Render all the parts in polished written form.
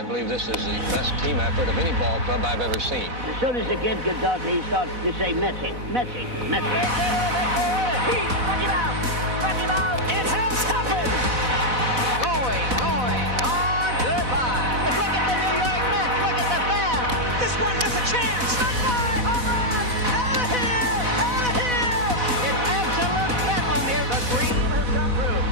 I believe this is the best team effort of any ball club I've ever seen. As soon as the kid gets out, he starts to say Messi, Messi, Messi. Stretch him out. It has happened. Going, on, goodbye. Look at the New York Mets. Look at the fans. This one has a chance. Out of here. It's absolute bedlam here. The dream has come true.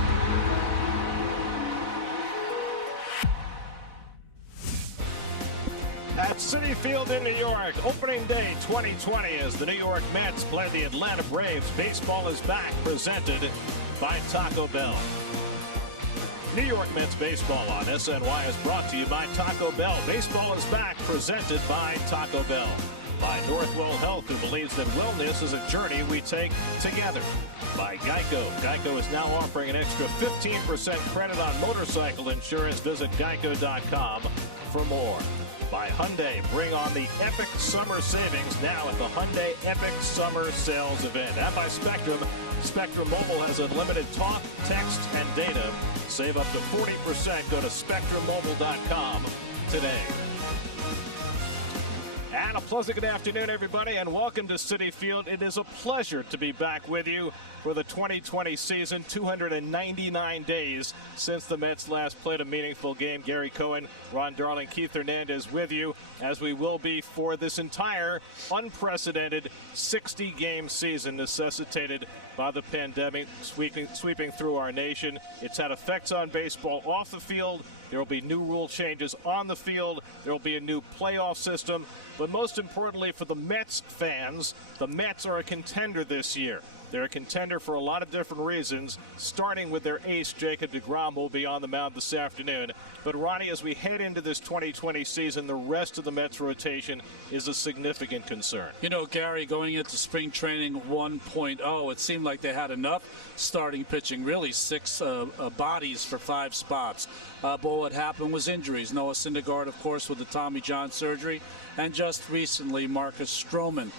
At Citi Field in New York, opening day 2020 as the New York Mets play the Atlanta Braves. Baseball is back, presented by Taco Bell. New York Mets baseball on SNY is brought to you by Taco Bell. Baseball is back, presented by Taco Bell. By Northwell Health, who believes that wellness is a journey we take together. By Geico. Geico is now offering an extra 15% credit on motorcycle insurance. Visit geico.com for more. By Hyundai, bring on the epic summer savings now at the Hyundai Epic Summer Sales Event. And by Spectrum, Spectrum Mobile has unlimited talk, text, and data. Save up to 40%. Go to SpectrumMobile.com today. And a pleasant good afternoon, everybody, and welcome to Citi Field. It is a pleasure to be back with you for the 2020 season. 299 days since the Mets last played a meaningful game. Gary Cohen, Ron Darling, Keith Hernandez with you, as we will be for this entire unprecedented 60-game season necessitated by the pandemic sweeping through our nation. It's had effects on baseball off the field. There will be new rule changes on the field. There will be a new playoff system. But most importantly for the Mets fans, the Mets are a contender this year. They're a contender for a lot of different reasons, starting with their ace, Jacob deGrom, who will be on the mound this afternoon. But, Ronnie, as we head into this 2020 season, the rest of the Mets rotation is a significant concern. You know, Gary, going into spring training 1.0, it seemed like they had enough starting pitching, really 6 bodies for 5 spots. But what happened was injuries. Noah Syndergaard, of course, with the Tommy John surgery. And just recently, Marcus Stroman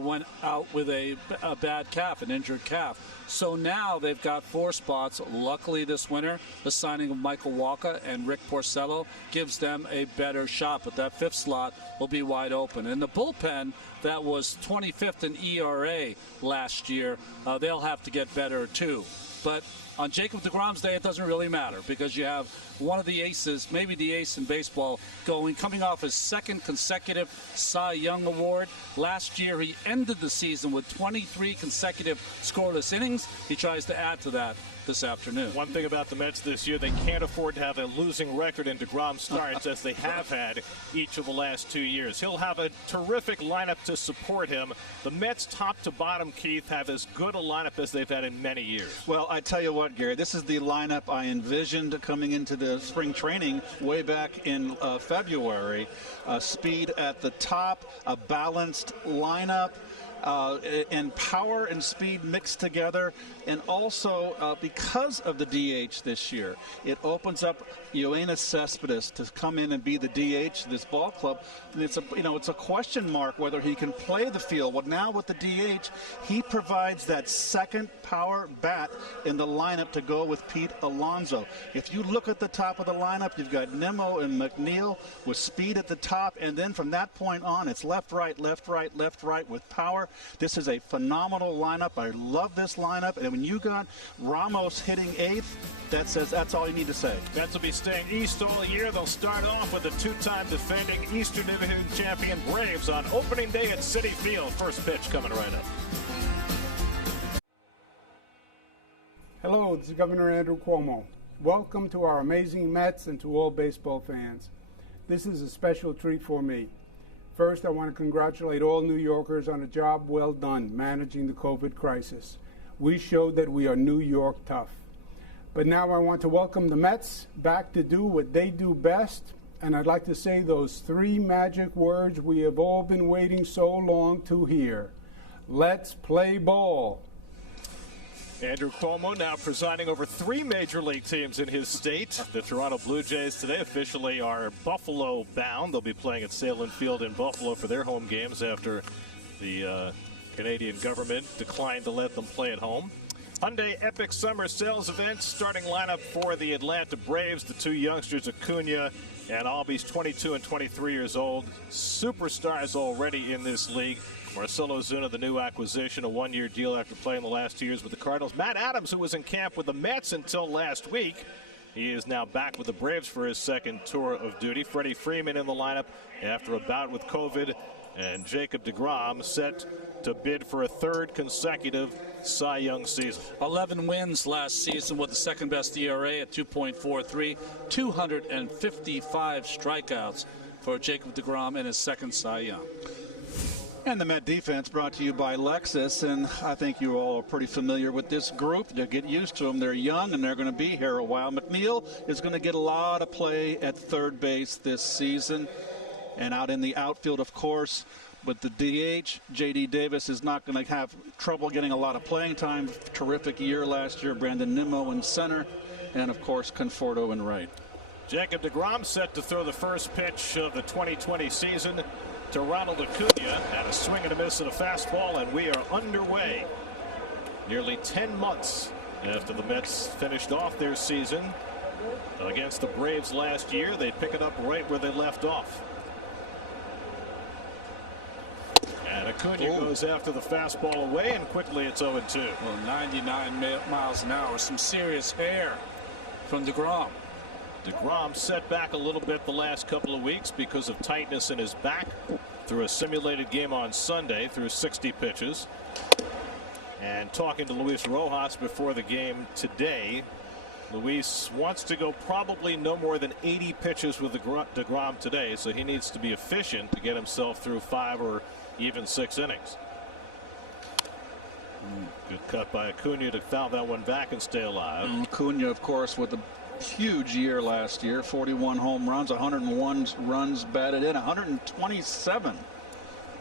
went out with a bad calf, an injured calf. So now they've got 4 spots. Luckily this winter, the signing of Michael Walker and Rick Porcello gives them a better shot. But that 5th slot will be wide open. And the bullpen that was 25th in ERA last year, they'll have to get better too. But on Jacob deGrom's day, it doesn't really matter because you have one of the aces, maybe the ace in baseball, coming off his 2nd consecutive Cy Young Award. Last year, he ended the season with 23 consecutive scoreless innings. He tries to add to that this afternoon. One thing about the Mets this year, they can't afford to have a losing record in deGrom starts as they have had each of the last 2 years. He'll have a terrific lineup to support him. The Mets, top to bottom, Keith, have as good a lineup as they've had in many years. Well, I tell you what, Gary, this is the lineup I envisioned coming into the spring training way back in February. Speed at the top, a balanced lineup. And power and speed mixed together, and also because of the DH this year, it opens up Yoenis Cespedes to come in and be the DH of this ball club. And it's a question mark whether he can play the field. Well, now with the DH, he provides that second power bat in the lineup to go with Pete Alonso. If you look at the top of the lineup, you've got Nimmo and McNeil with speed at the top, and then from that point on, it's left, right, left, right, left, right with power. This is a phenomenal lineup. I love this lineup. And when you got Ramos hitting 8th, that's all you need to say. Mets will be staying east all year. They'll start off with the 2-time defending Eastern Division champion Braves on opening day at Citi Field. First pitch coming right up. Hello, this is Governor Andrew Cuomo. Welcome to our amazing Mets and to all baseball fans. This is a special treat for me. First, I want to congratulate all New Yorkers on a job well done managing the COVID crisis. We showed that we are New York tough. But now I want to welcome the Mets back to do what they do best, and I'd like to say those 3 magic words we have all been waiting so long to hear. Let's play ball. Andrew Cuomo now presiding over 3 major league teams in his state. The Toronto Blue Jays today officially are Buffalo bound. They'll be playing at Salem Field in Buffalo for their home games after the Canadian government declined to let them play at home. Hyundai Epic Summer Sales Event, starting lineup for the Atlanta Braves. The two youngsters, Acuna and Albies, 22 and 23 years old. Superstars already in this league. Marcell Ozuna, the new acquisition, a one-year deal after playing the last 2 years with the Cardinals. Matt Adams, who was in camp with the Mets until last week, he is now back with the Braves for his second tour of duty. Freddie Freeman in the lineup after a bout with COVID. And Jacob deGrom set to bid for a third consecutive Cy Young season. 11 wins last season with the second best ERA at 2.43, 255 strikeouts for Jacob deGrom in his second Cy Young. And the Met defense brought to you by Lexus, and I think you all are pretty familiar with this group. You'll get used to them. They're young, and they're going to be here a while. McNeil is going to get a lot of play at third base this season. And out in the outfield, of course, with the DH, J.D. Davis is not going to have trouble getting a lot of playing time. Terrific year last year. Brandon Nimmo in center, and, of course, Conforto in right. Jacob deGrom set to throw the first pitch of the 2020 season to Ronald Acuna. Had a swing and a miss at a fastball, and we are underway. Nearly 10 months after the Mets finished off their season against the Braves last year. They pick it up right where they left off. And Acuna goes after the fastball away, and quickly it's 0-2. Well, 99 miles an hour, some serious air from deGrom. deGrom set back a little bit the last couple of weeks because of tightness in his back. Through a simulated game on Sunday, through 60 pitches. And talking to Luis Rojas before the game today, Luis wants to go probably no more than 80 pitches with deGrom today, so he needs to be efficient to get himself through 5 or even 6 innings. Good cut by Acuna to foul that one back and stay alive. Acuna, of course, with a huge year last year. 41 home runs, 101 runs batted in, 127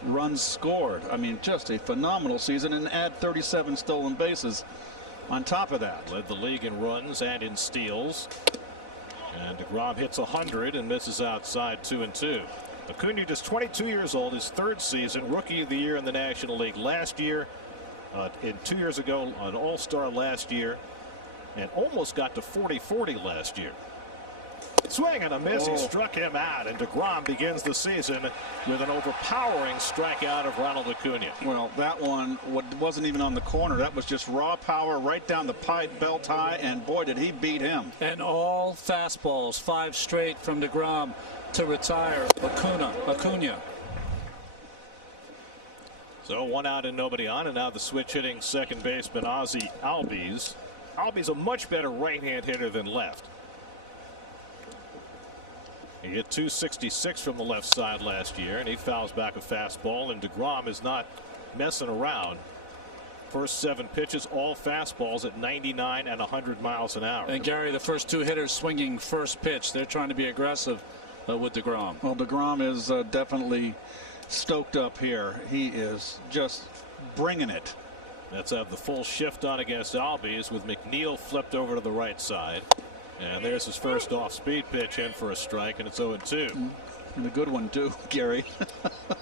runs scored. I mean, just a phenomenal season, and add 37 stolen bases on top of that. Led the league in runs and in steals. And deGrom hits 100 and misses outside 2-2. Acuna, just 22 years old, his third season, rookie of the year in the National League last year. 2 years ago, an all-star last year, and almost got to 40-40 last year. Swing and a miss. He struck him out, and deGrom begins the season with an overpowering strikeout of Ronald Acuna. Well, that one wasn't even on the corner. That was just raw power right down the pipe, belt high, and boy, did he beat him. And all fastballs, 5 straight from deGrom to retire Acuna. So 1 out and nobody on, and now the switch hitting second baseman Ozzie Albies. Albies a much better right-hand hitter than left. He hit .266 from the left side last year, and he fouls back a fastball, and deGrom is not messing around. First 7 pitches, all fastballs at 99 and 100 miles an hour. And Gary, the first 2 hitters swinging first pitch. They're trying to be aggressive with deGrom. Well, deGrom is definitely stoked up here. He is just bringing it. Let's have the full shift on against Albies with McNeil flipped over to the right side. And there's his first off-speed pitch in for a strike, and it's 0-2. And a good one, too, Gary.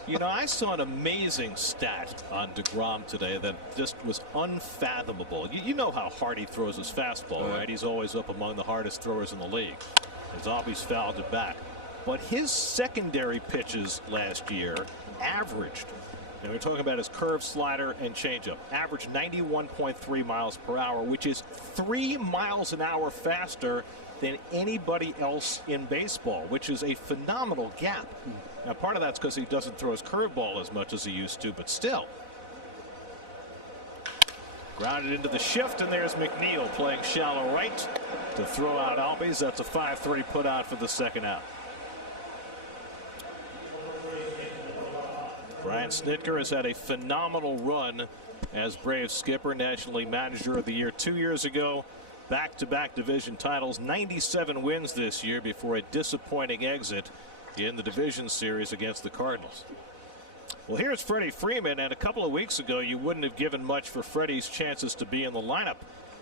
You know, I saw an amazing stat on deGrom today that just was unfathomable. You know how hard he throws his fastball, right? He's always up among the hardest throwers in the league. As Albies fouled it back. But his secondary pitches last year averaged, and we're talking about his curve, slider, and changeup, averaged 91.3 miles per hour, which is 3 miles an hour faster than anybody else in baseball, which is a phenomenal gap. Now, part of that's because he doesn't throw his curveball as much as he used to, but still. Grounded into the shift, and there's McNeil playing shallow right to throw out Albies. That's a 5-3 put out for the second out. Brian Snitker has had a phenomenal run as Braves skipper, National League Manager of the Year 2 years ago. Back-to-back division titles, 97 wins this year before a disappointing exit in the division series against the Cardinals. Well, here's Freddie Freeman, and a couple of weeks ago you wouldn't have given much for Freddie's chances to be in the lineup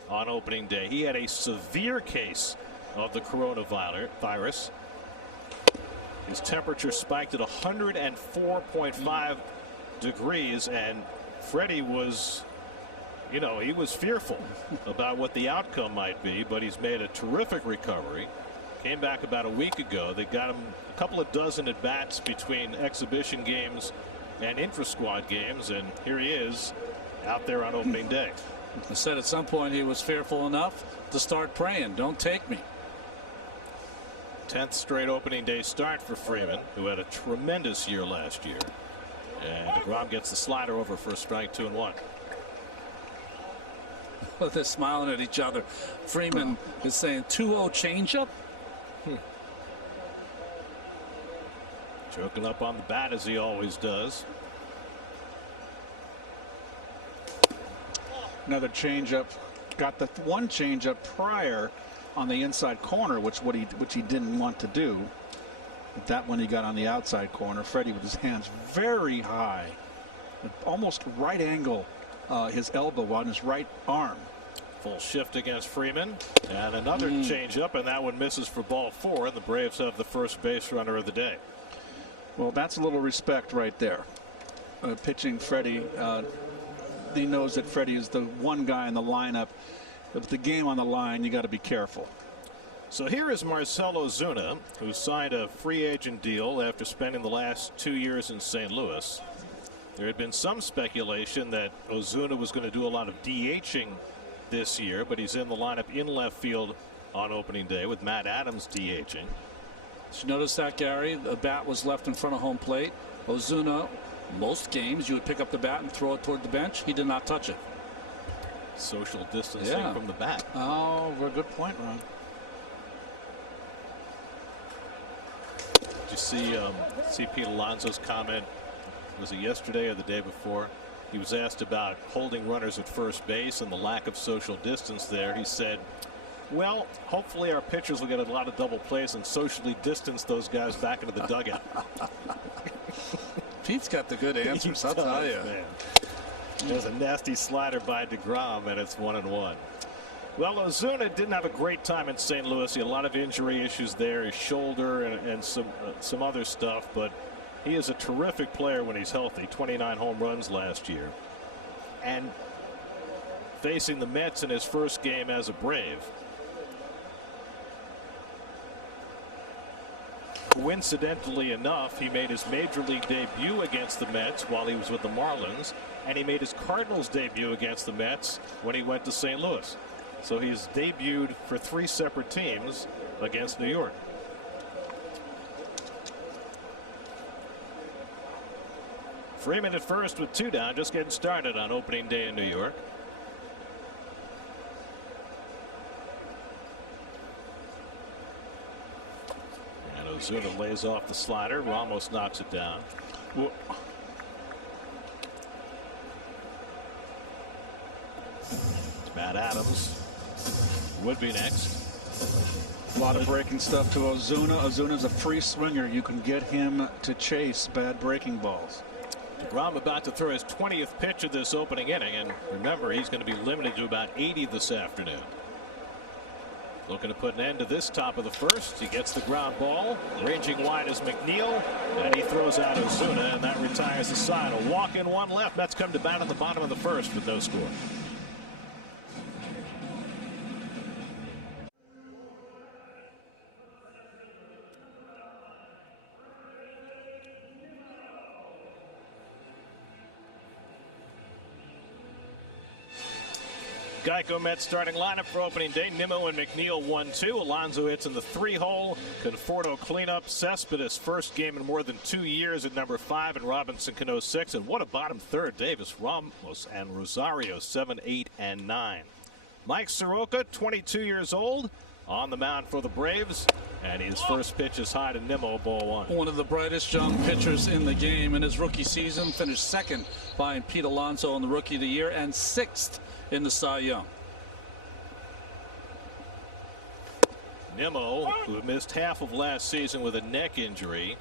on opening day. He had a severe case of the coronavirus. His temperature spiked at 104.5 degrees, and Freddie was You know, he was fearful about what the outcome might be, but he's made a terrific recovery. Came back about a week ago. They got him a couple of dozen at bats between exhibition games and intra-squad games, and here he is out there on opening day. I said at some point he was fearful enough to start praying, don't take me. 10th straight opening day start for Freeman, who had a tremendous year last year. And DeGrom gets the slider over for a strike, 2-1. They're smiling at each other. Freeman is saying 2-0 changeup. Choking up on the bat as he always does. Another changeup. Got the one changeup prior on the inside corner, which he didn't want to do. But that one he got on the outside corner. Freddie with his hands very high, almost right angle, his elbow on his right arm. Full shift against Freeman, and another changeup, and that one misses for ball 4. And the Braves have the first base runner of the day. Well, that's a little respect right there. Pitching Freddie. He knows that Freddie is the one guy in the lineup. With the game on the line, you got to be careful. So here is Marcell Ozuna, who signed a free agent deal after spending the last 2 years in St. Louis. There had been some speculation that Ozuna was going to do a lot of DHing this year, but he's in the lineup in left field on opening day with Matt Adams DHing. Did you notice that, Gary? The bat was left in front of home plate. Ozuna, most games you would pick up the bat and throw it toward the bench. He did not touch it. Social distancing from the bat. Oh, well, good point, Ron. Did you see Pete Alonso's comment? Was it yesterday or the day before? He was asked about holding runners at first base and the lack of social distance there. He said, well, hopefully our pitchers will get a lot of double plays and socially distance those guys back into the dugout. Pete's got the good answers, I'll tell you. Man. There's a nasty slider by DeGrom, and it's 1-1. Well, Ozuna didn't have a great time in St. Louis. He had a lot of injury issues there, his shoulder and some other stuff, but he is a terrific player when he's healthy. 29 home runs last year. And facing the Mets in his first game as a Brave. Coincidentally enough, he made his major league debut against the Mets while he was with the Marlins, and he made his Cardinals debut against the Mets when he went to St. Louis. So he's debuted for 3 separate teams against New York. Freeman at first with 2 down, just getting started on opening day in New York. And Ozuna lays off the slider. Ramos knocks it down. Well, Matt Adams would be next. a lot of breaking stuff to Ozuna. Ozuna's a free swinger. You can get him to chase bad breaking balls. DeGrom about to throw his 20th pitch of this opening inning, and remember, he's going to be limited to about 80 this afternoon. Looking to put an end to this top of the first. He gets the ground ball. Ranging wide is McNeil, and he throws out Ozuna, and that retires the side. A walk in, 1 left. Mets come to bat on the bottom of the first with no score. Geico Mets starting lineup for opening day. Nimmo and McNeil 1-2. Alonso hits in the 3-hole. Conforto cleanup. Cespedes first game in more than 2 years at number 5, and Robinson Cano 6. And what a bottom third. Davis, Ramos, and Rosario 7, 8, and 9. Mike Soroka, 22 years old, on the mound for the Braves, and his first pitch is high to Nimmo, ball 1. One of the brightest young pitchers in the game in his rookie season. Finished second behind Pete Alonso in the Rookie of the Year and 6th in the Cy Young. Nimmo, who missed half of last season with a neck injury,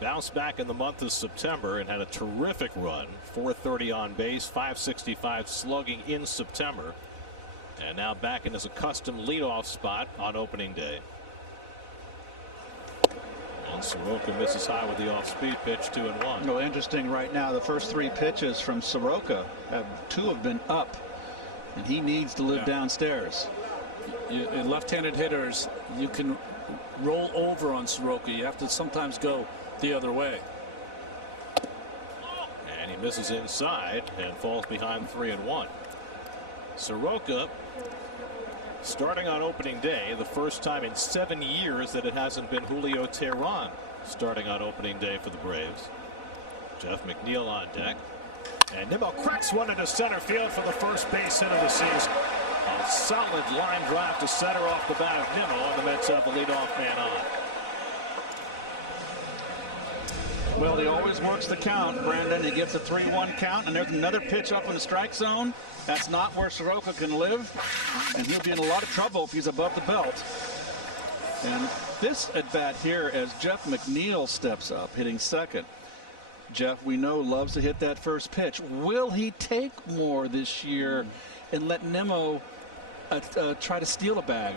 bounced back in the month of September and had a terrific run. 430 on base, 565 slugging in September, and now back in his accustomed leadoff spot on opening day. And Soroka misses high with the off-speed pitch, 2-1. Well, interesting right now, the first 3 pitches from Soroka, 2 have been up and he needs to live downstairs. In left-handed hitters, you can roll over on Soroka. You have to sometimes go the other way. And he misses inside and falls behind 3-1. Soroka starting on opening day, the first time in 7 years that it hasn't been Julio Teheran starting on opening day for the Braves. Jeff McNeil on deck. And Nimmo cracks one into center field for the first base hit of the season. A solid line drive to center off the bat of Nimmo, and the Mets have the leadoff man on. Well, he always works the count, Brandon. He gets a 3-1 count, and there's another pitch up in the strike zone. That's not where Soroka can live, and he'll be in a lot of trouble if he's above the belt. And this at bat here, as Jeff McNeil steps up, hitting second. Jeff, we know, loves to hit that first pitch. Will he take more this year and let Nimmo try to steal a bag?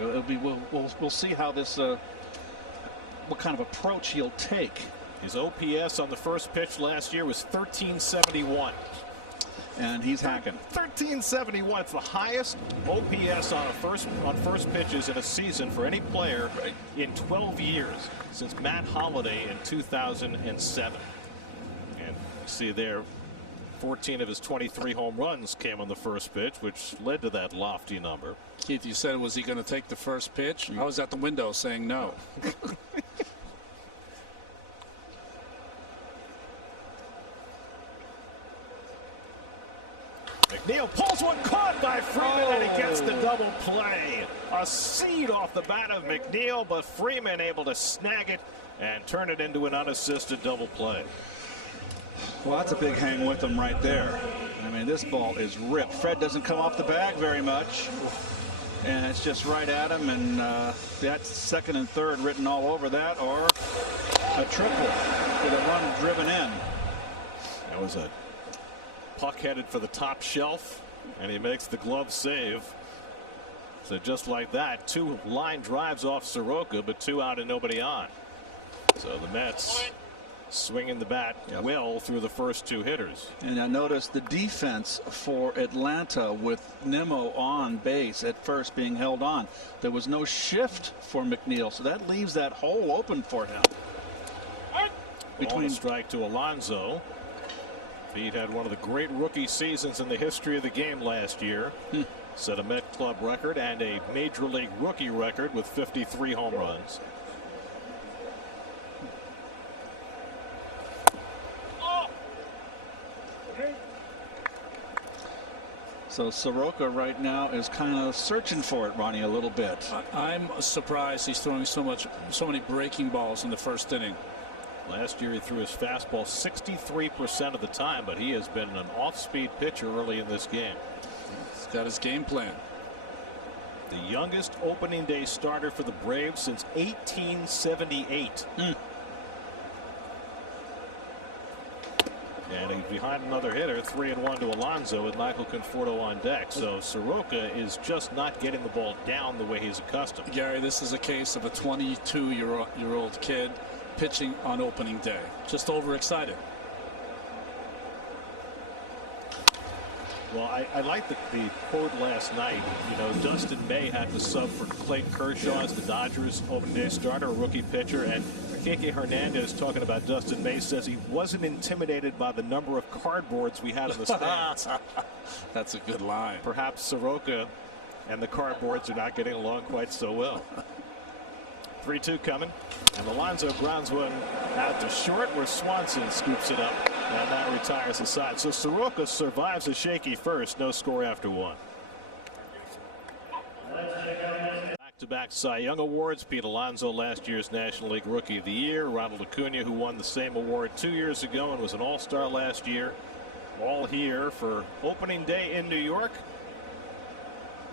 We'll see how this, what kind of approach he'll take. His OPS on the first pitch last year was 1371. And he's hacking. 1371. It's the highest OPS on first pitches in a season for any player in 12 years since Matt Holliday in 2007. And you see there, 14 of his 23 home runs came on the first pitch, which led to that lofty number. Keith, you said, was he going to take the first pitch? I was at the window saying no. McNeil pulls one, caught by Freeman, and he gets the double play. A seed off the bat of McNeil, but Freeman able to snag it and turn it into an unassisted double play. Well, that's a big hang with him right there. I mean, this ball is ripped. Fred doesn't come off the bag very much, and it's just right at him, and that's second and third written all over that, or a triple with a run driven in. That was a puck headed for the top shelf, and he makes the glove save. So just like that, 2 line drives off Soroka, but 2 out and nobody on. So the Mets swinging the bat well through the first 2 hitters. And I noticed the defense for Atlanta with Nimmo on base at first being held on. There was no shift for McNeil, so that leaves that hole open for him. Between strike to Alonso. He had one of the great rookie seasons in the history of the game last year. Set a Met Club record and a Major League rookie record with 53 home runs. So Soroka right now is kind of searching for it, Ronnie, a little bit. I'm surprised he's throwing so many breaking balls in the first inning. Last year he threw his fastball 63% of the time, but he has been an off-speed pitcher early in this game. He's got his game plan. The youngest opening day starter for the Braves since 1878. And he's behind another hitter, 3-1 to Alonso with Michael Conforto on deck. So Soroka is just not getting the ball down the way he's accustomed. Gary, this is a case of a 22-year-old kid pitching on opening day. Just overexcited. Well, I like the quote last night. You know, Dustin May had to sub for Clayton Kershaw as the Dodgers opening day starter, a rookie pitcher, and Kike Hernandez, talking about Dustin May, says he wasn't intimidated by the number of cardboards we had in the stands. That's a good line. Perhaps Soroka and the cardboards are not getting along quite so well. 3-2 coming, and Alonso grounds one out to short, where Swanson scoops it up, and that retires the side. So Soroka survives a shaky first, no score after 1. Back-to-back Cy Young awards. Pete Alonso, last year's National League Rookie of the Year. Ronald Acuna, who won the same award 2 years ago and was an All-Star last year. All here for opening day in New York.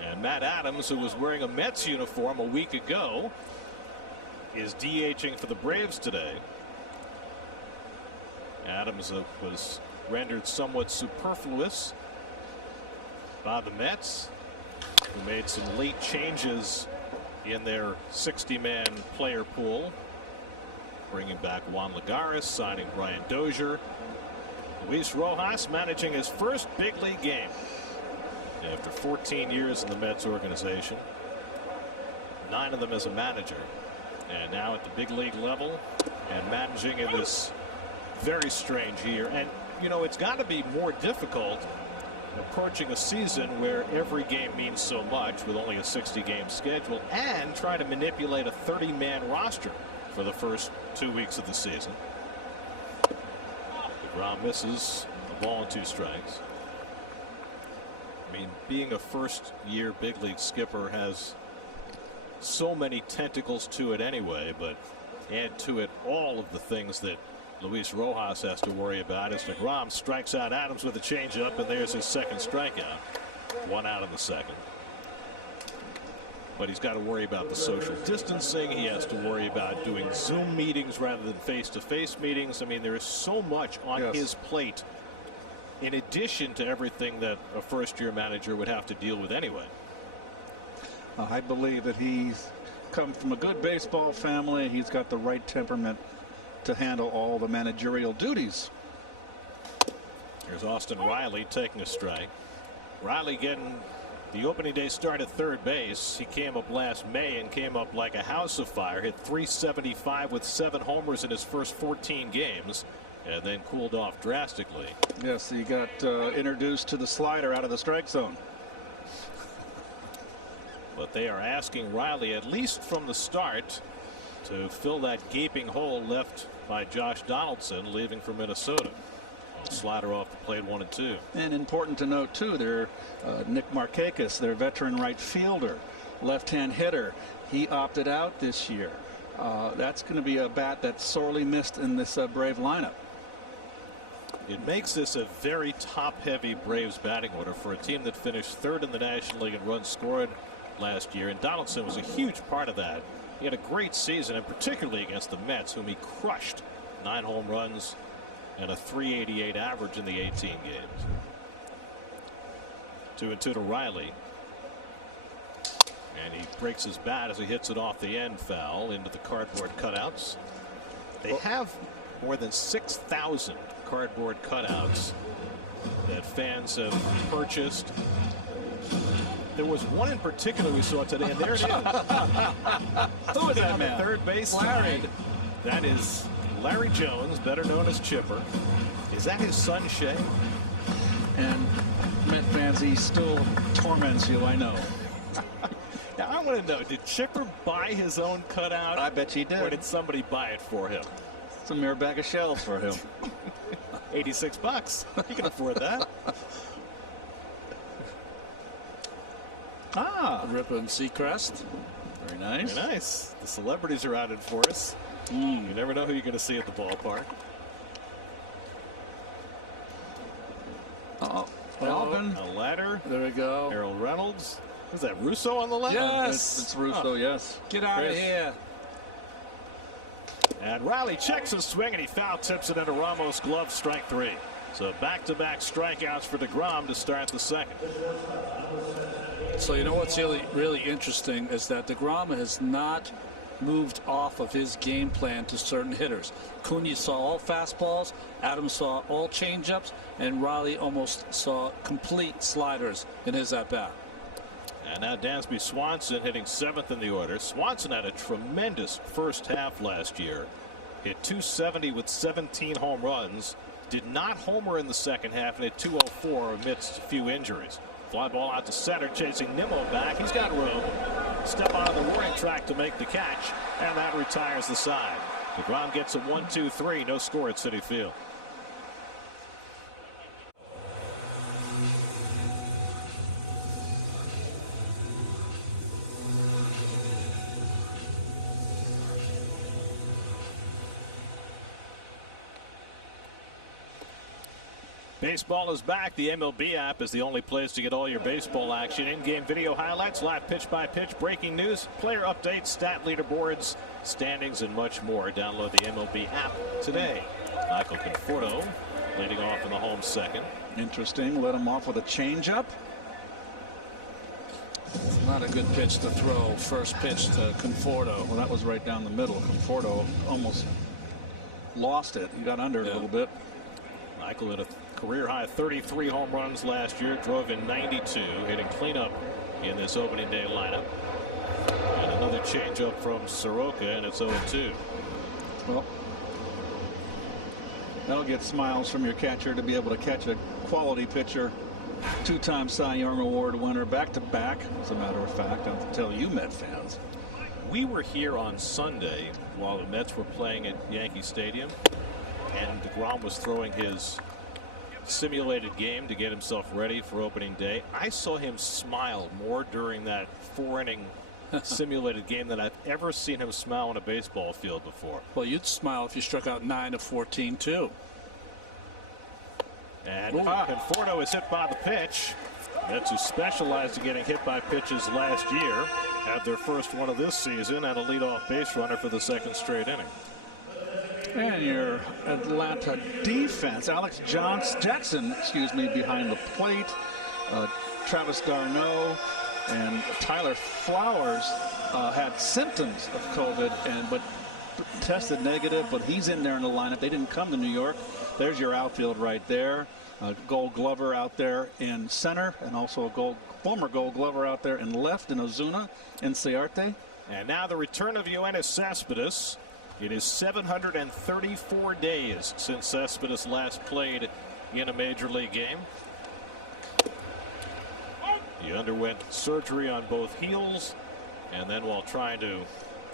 And Matt Adams, who was wearing a Mets uniform a week ago, is DHing for the Braves today. Adams was rendered somewhat superfluous by the Mets, who made some late changes in their 60-man player pool, bringing back Juan Lagares, signing Brian Dozier. Luis Rojas managing his first big league game. After 14 years in the Mets organization, 9 of them as a manager, and now at the big league level and managing in this very strange year. And you know, it's got to be more difficult approaching a season where every game means so much with only a 60-game schedule, and try to manipulate a 30-man roster for the first 2 weeks of the season. DeGrom misses a ball and 2 strikes. I mean, being a first-year big league skipper has so many tentacles to it anyway, but add to it all of the things that Luis Rojas has to worry about as DeGrom strikes out Adams with a changeup, and there's his second strikeout. 1 out in the second. But he's got to worry about the social distancing. He has to worry about doing Zoom meetings rather than face-to-face meetings. I mean, there is so much on his plate in addition to everything that a first-year manager would have to deal with anyway. I believe that he's come from a good baseball family. He's got the right temperament to handle all the managerial duties. Here's Austin Riley taking a strike. Riley getting the opening day start at third base. He came up last May and came up like a house of fire. Hit .375 with 7 homers in his first 14 games, and then cooled off drastically. Yes, he got introduced to the slider out of the strike zone. But they are asking Riley, at least from the start, to fill that gaping hole left by Josh Donaldson, leaving for Minnesota. Slider off the plate, 1-2. And important to note too, their Nick Markakis, their veteran right fielder, left-hand hitter, he opted out this year. That's going to be a bat that's sorely missed in this Brave lineup. It makes this a very top-heavy Braves batting order for a team that finished third in the National League in runs scored last year, and Donaldson was a huge part of that. He had a great season, and particularly against the Mets, whom he crushed. 9 home runs and a .388 average in the 18 games. 2-2 to Riley. And he breaks his bat as he hits it off the end foul into the cardboard cutouts. They have more than 6,000 cardboard cutouts that fans have purchased. There was one in particular we saw today, and there it is. Who is that man? Third base, Larry. That is Larry Jones, better known as Chipper. Is that his son, Shea? And Met fans, he still torments you, I know. Now, I want to know, did Chipper buy his own cutout? I bet he did. Or did somebody buy it for him? It's a mere bag of shells for him. $86. You can afford that. Ripon Seacrest. Very nice. Very nice. The celebrities are out in force. You never know who you're going to see at the ballpark. Alvin. A ladder. There we go. Harold Reynolds. Is that Russo on the left? Yes. It's Russo, yes. Get out Chris. of here. And Riley checks his swing, and he foul tips it into Ramos' glove, strike 3. So back-to-back strikeouts for DeGrom to start the second. So you know what's really interesting is that DeGrom has not moved off of his game plan to certain hitters. Cunha saw all fastballs, Adams saw all changeups, and Riley almost saw complete sliders in his at-bat. And now Dansby Swanson hitting 7th in the order. Swanson had a tremendous first half last year. Hit .270 with 17 home runs. Did not homer in the second half and hit .204 amidst a few injuries. Fly ball out to center, chasing Nimmo back. He's got room. Step out of the warning track to make the catch, and that retires the side. DeGrom gets a 1-2-3. No score at Citi Field. Baseball is back. The MLB app is the only place to get all your baseball action. In-game video highlights, live pitch-by-pitch, breaking news, player updates, stat leaderboards, standings, and much more. Download the MLB app today. Michael Conforto leading off in the home second. Interesting. Let him off with a changeup. Not a good pitch to throw. First pitch to Conforto. Well, that was right down the middle. Conforto almost lost it. He got under it a little bit. Michael in a career high 33 home runs last year, drove in 92, hitting cleanup in this opening day lineup. And another changeup from Soroka, and it's 0-2. Well, that'll get smiles from your catcher to be able to catch a quality pitcher. Two-time Cy Young Award winner, back-to-back, as a matter of fact. I'll tell you, Met fans. We were here on Sunday while the Mets were playing at Yankee Stadium, and DeGrom was throwing his simulated game to get himself ready for opening day. I saw him smile more during that 4-inning simulated game than I've ever seen him smile on a baseball field before. Well, you'd smile if you struck out 9 of 14 too. And Conforto is hit by the pitch. Mets, who specialized in getting hit by pitches last year, had their first one of this season and a leadoff base runner for the second straight inning. And your Atlanta defense, Alex Jackson, behind the plate. Travis d'Arnaud and Tyler Flowers had symptoms of COVID, but tested negative, but he's in there in the lineup. They didn't come to New York. There's your outfield right there. Gold Glover out there in center, and also a former Gold Glover out there in left in Ozuna and Ciarte. And now the return of Yoenis Cespedes. It is 734 days since Cespedes last played in a major league game. He underwent surgery on both heels, and then while trying to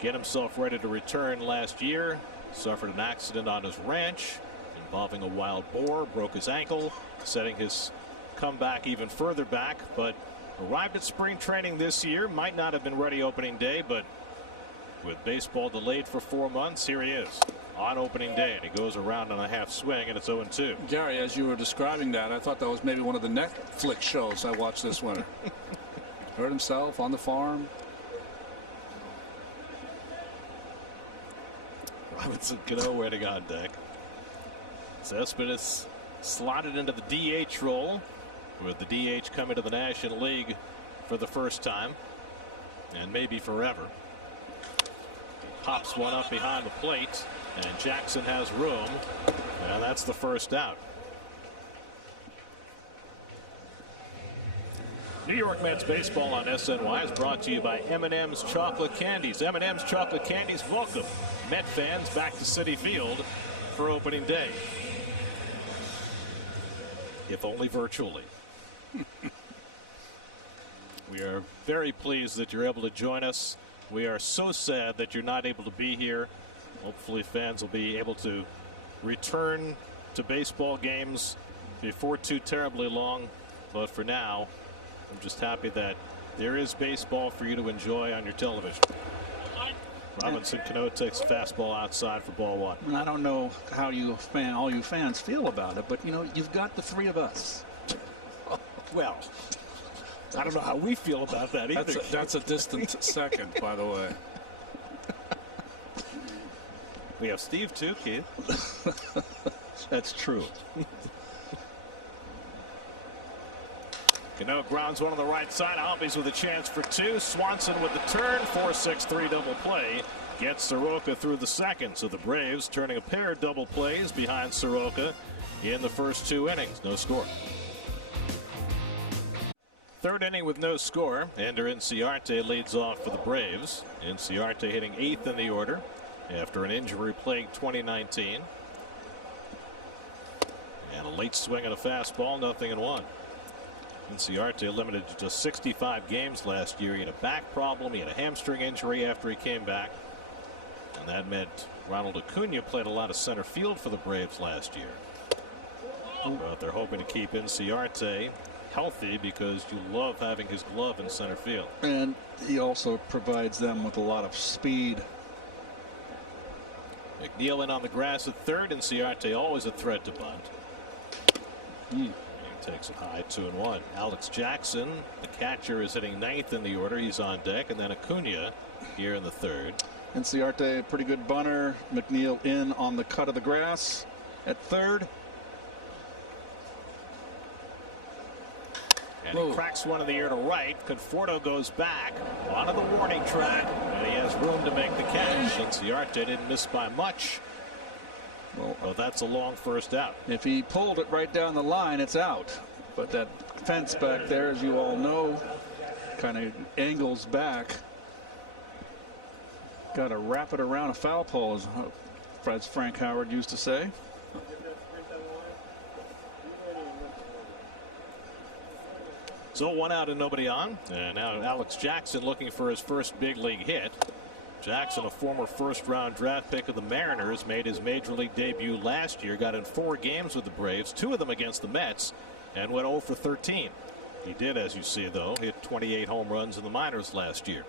get himself ready to return last year, suffered an accident on his ranch involving a wild boar, broke his ankle, setting his comeback even further back, but arrived at spring training this year. Might not have been ready opening day, but with baseball delayed for 4 months, here he is on opening day, and he goes around on a half swing, and it's 0-2. Gary, as you were describing that, I thought that was maybe one of the Netflix shows I watched this winter. Hurt himself on the farm. Robinson Cano waiting on deck. Cespedes slotted into the DH role, with the DH coming to the National League for the first time, and maybe forever. Pops one up behind the plate, and Jackson has room, and that's the first out. New York Mets baseball on SNY is brought to you by M&M's Chocolate Candies. M&M's Chocolate Candies welcome Met fans back to Citi Field for opening day, if only virtually. We are very pleased that you're able to join us. We are so sad that you're not able to be here. Hopefully fans will be able to return to baseball games before too terribly long. But for now, I'm just happy that there is baseball for you to enjoy on your television. Robinson Cano takes a fastball outside for ball one. And I don't know how all you fans feel about it, but you've got the three of us. Well, I don't know how we feel about that either. That's a distant second, by the way. We have Steve too, Keith. That's true. Cano grounds one on the right side. Albies with a chance for two. Swanson with the turn. 4-6-3 double play. Gets Soroka through the second. So the Braves turning a pair of double plays behind Soroka in the first 2 innings. No score. Third inning with no score. Ender Inciarte leads off for the Braves. Inciarte hitting 8th in the order after an injury-plagued 2019. And a late swing and a fastball, 0-1. Inciarte limited to just 65 games last year. He had a back problem. He had a hamstring injury after he came back. And that meant Ronald Acuna played a lot of center field for the Braves last year. But they're hoping to keep Inciarte healthy because you love having his glove in center field. And he also provides them with a lot of speed. McNeil in on the grass at third. Inciarte always a threat to bunt. He takes it high, 2-1. Alex Jackson, the catcher, is hitting 9th in the order. He's on deck, and then Acuna here in the third. Inciarte, pretty good bunter. McNeil in on the cut of the grass at third. And he cracks one in the air to right. Conforto goes back onto the warning track, and he has room to make the catch. Inciarte didn't miss by much. Well, that's a long first out. If he pulled it right down the line, it's out. But that fence back there, as you all know, kind of angles back. Got to wrap it around a foul pole, as Frank Howard used to say. So 1 out and nobody on. And now Alex Jackson looking for his first big league hit. Jackson, a former first-round draft pick of the Mariners, made his major league debut last year, got in 4 games with the Braves, 2 of them against the Mets, and went 0 for 13. He did, as you see, though, hit 28 home runs in the minors last year.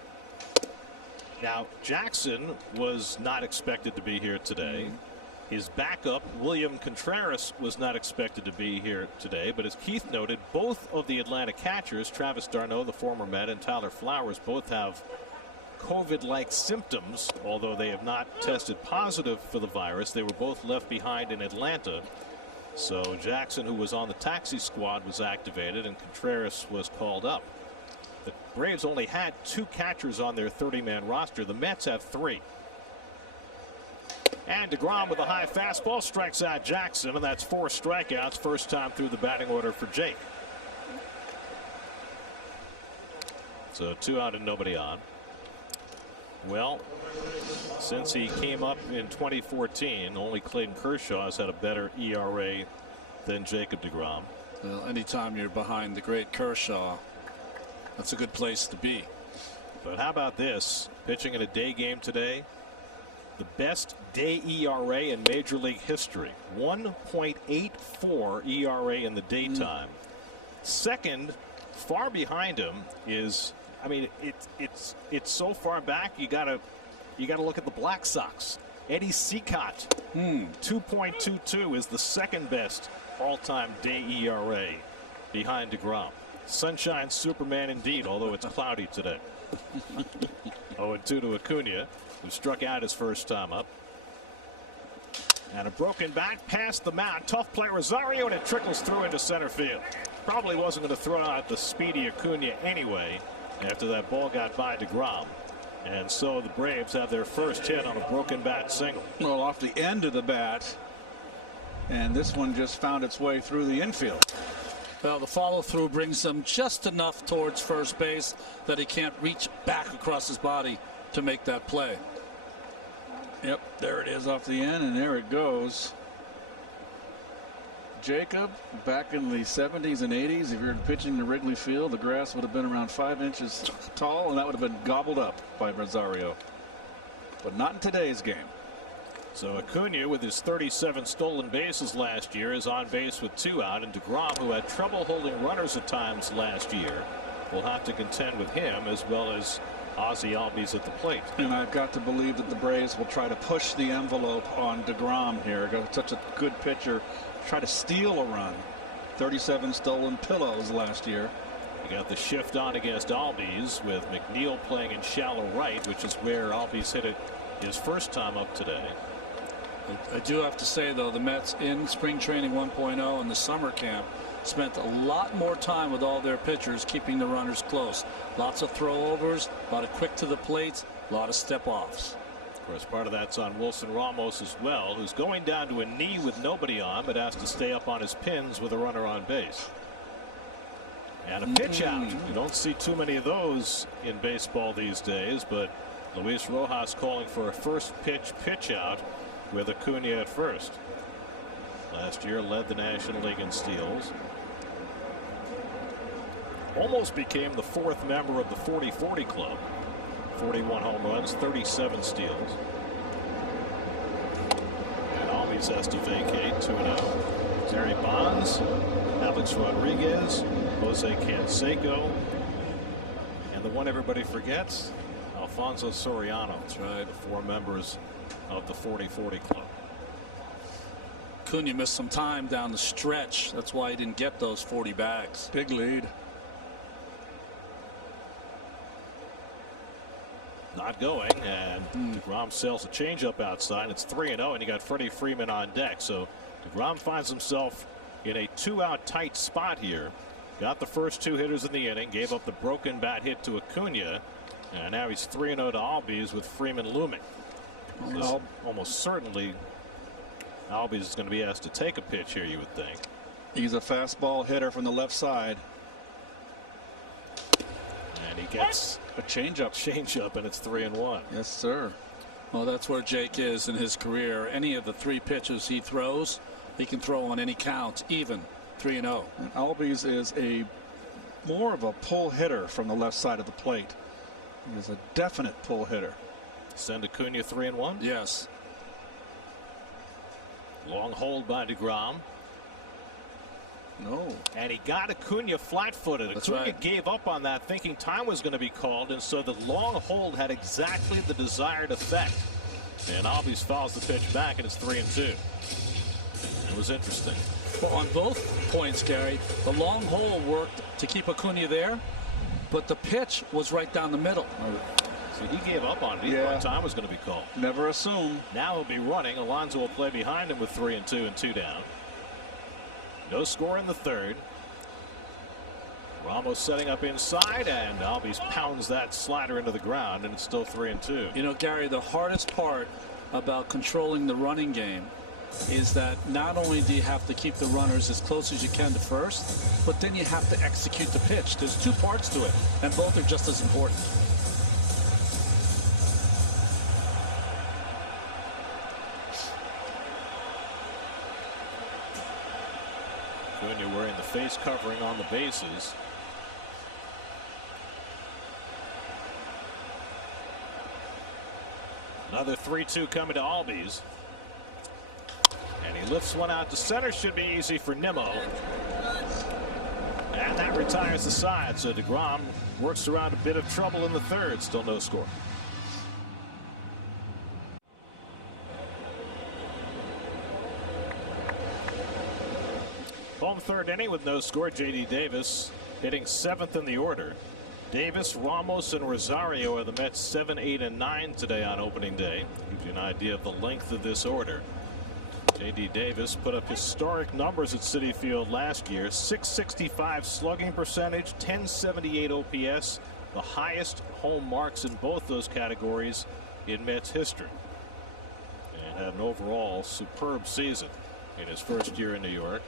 Now, Jackson was not expected to be here today. His backup, William Contreras, was not expected to be here today, but as Keith noted, both of the Atlanta catchers, Travis d'Arnaud, the former Met, and Tyler Flowers, both have COVID-like symptoms. Although they have not tested positive for the virus, they were both left behind in Atlanta. So Jackson, who was on the taxi squad, was activated, and Contreras was called up. The Braves only had 2 catchers on their 30-man roster. The Mets have 3. And DeGrom with a high fastball strikes out Jackson, and that's 4 strikeouts, first time through the batting order for Jake. So 2 out and nobody on. Well, since he came up in 2014, only Clayton Kershaw has had a better ERA than Jacob DeGrom. Well, anytime you're behind the great Kershaw, that's a good place to be. But how about this? Pitching in a day game today, the best day ERA in Major League history. 1.84 ERA in the daytime. Second, far behind him is, I mean, it's so far back. You gotta look at the Black Sox. Eddie Cicotte, 2.22 is the second best all-time day ERA behind DeGrom. Sunshine Superman indeed, although it's cloudy today. 0-2 to Acuna, who struck out his first time up. And a broken bat past the mound. Tough play, Rosario, and it trickles through into center field. Probably wasn't going to throw out the speedy Acuna anyway after that ball got by DeGrom. And so the Braves have their first hit on a broken bat single. Well, off the end of the bat, and this one just found its way through the infield. Well, the follow-through brings him just enough towards first base that he can't reach back across his body to make that play. Yep, there it is off the end, and there it goes. Jacob, back in the 70s and 80s, if you're pitching to Wrigley Field, the grass would have been around 5 inches tall, and that would have been gobbled up by Rosario. But not in today's game. So Acuna, with his 37 stolen bases last year, is on base with 2 out, and DeGrom, who had trouble holding runners at times last year, will have to contend with him, as well as Ozzie Albies at the plate. And I've got to believe that the Braves will try to push the envelope on DeGrom here. Got such a good pitcher. Try to steal a run. 37 stolen pillows last year. You got the shift on against Albies, with McNeil playing in shallow right, which is where Albies hit it his first time up today. I do have to say, though, the Mets in spring training 1.0 and the summer camp spent a lot more time with all their pitchers keeping the runners close. Lots of throwovers, a lot of quick to the plate, a lot of step-offs. Of course, part of that's on Wilson Ramos as well, who's going down to a knee with nobody on, but has to stay up on his pins with a runner on base. And a pitch out. You don't see too many of those in baseball these days, but Luis Rojas calling for a first pitch out with Acuna at first. Last year led the National League in steals. Almost became the 4th member of the 40-40 club. 41 home runs, 37 steals. And Albies has to vacate 2-0. Terry Bonds, Alex Rodriguez, Jose Canseco, and the one everybody forgets, Alfonso Soriano. That's right, the 4 members of the 40-40 club. Acuna missed some time down the stretch. That's why he didn't get those 40 bags. Big lead. Not going, and DeGrom sails a changeup outside. It's 3-0, and you got Freddie Freeman on deck. So DeGrom finds himself in a 2-out tight spot here. Got the first 2 hitters in the inning, gave up the broken bat hit to Acuna, and now he's 3-0 to Albies with Freeman looming. So almost certainly Albies is going to be asked to take a pitch here, you would think. He's a fastball hitter from the left side. And he gets a changeup. And it's 3-1. Yes, sir. Well, that's where Jake is in his career. Any of the 3 pitches he throws, he can throw on any count, even 3-0. And Albies is more of a pull hitter from the left side of the plate. He is a definite pull hitter. Send Acuna 3-1. Yes. Long hold by DeGrom. No. And he got Acuna flat-footed. That's Acuna right. gave up on that, thinking time was going to be called, and so the long hold had exactly the desired effect. And Albies fouls the pitch back, and it's 3-2. It was interesting. Well, on both points, Gary, the long hole worked to keep Acuna there, but the pitch was right down the middle. So he gave up on it. He thought time was going to be called. Never assume. Now he'll be running. Alonso will play behind him with 3-2 and 2 down. No score in the third. Ramos setting up inside, and Albies pounds that slider into the ground, and it's still 3-2. You know, Gary, the hardest part about controlling the running game is that not only do you have to keep the runners as close as you can to first, but then you have to execute the pitch. There's 2 parts to it, and both are just as important. Acuna wearing the face covering on the bases. Another 3-2 coming to Albies. And he lifts one out to center. Should be easy for Nimmo. And that retires the side. So DeGrom works around a bit of trouble in the third. Still no score. Home third inning with no score. J.D. Davis hitting 7th in the order. Davis, Ramos, and Rosario are the Mets 7, 8, and 9 today on opening day. Gives you an idea of the length of this order. J.D. Davis put up historic numbers at Citi Field last year. .665 slugging percentage, .1078 OPS, the highest home marks in both those categories in Mets history. And had an overall superb season in his first year in New York.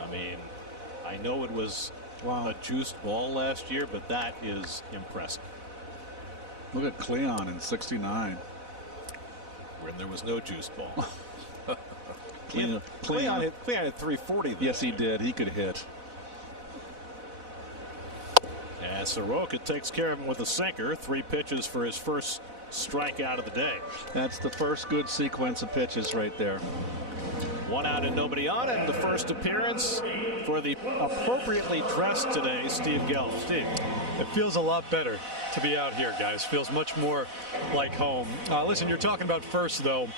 I mean, I know it was a juiced ball last year, but that is impressive. Look at Cleon in '69. When there was no juiced ball. Cleon hit 340. Yes, he did. He could hit. And Soroka takes care of him with a sinker. 3 pitches for his first strikeout of the day. That's the first good sequence of pitches right there. 1 out and nobody on, and the first appearance for the appropriately dressed today, Steve Gelb. Steve. It feels a lot better to be out here, guys. Feels much more like home. Listen, you're talking about first, though.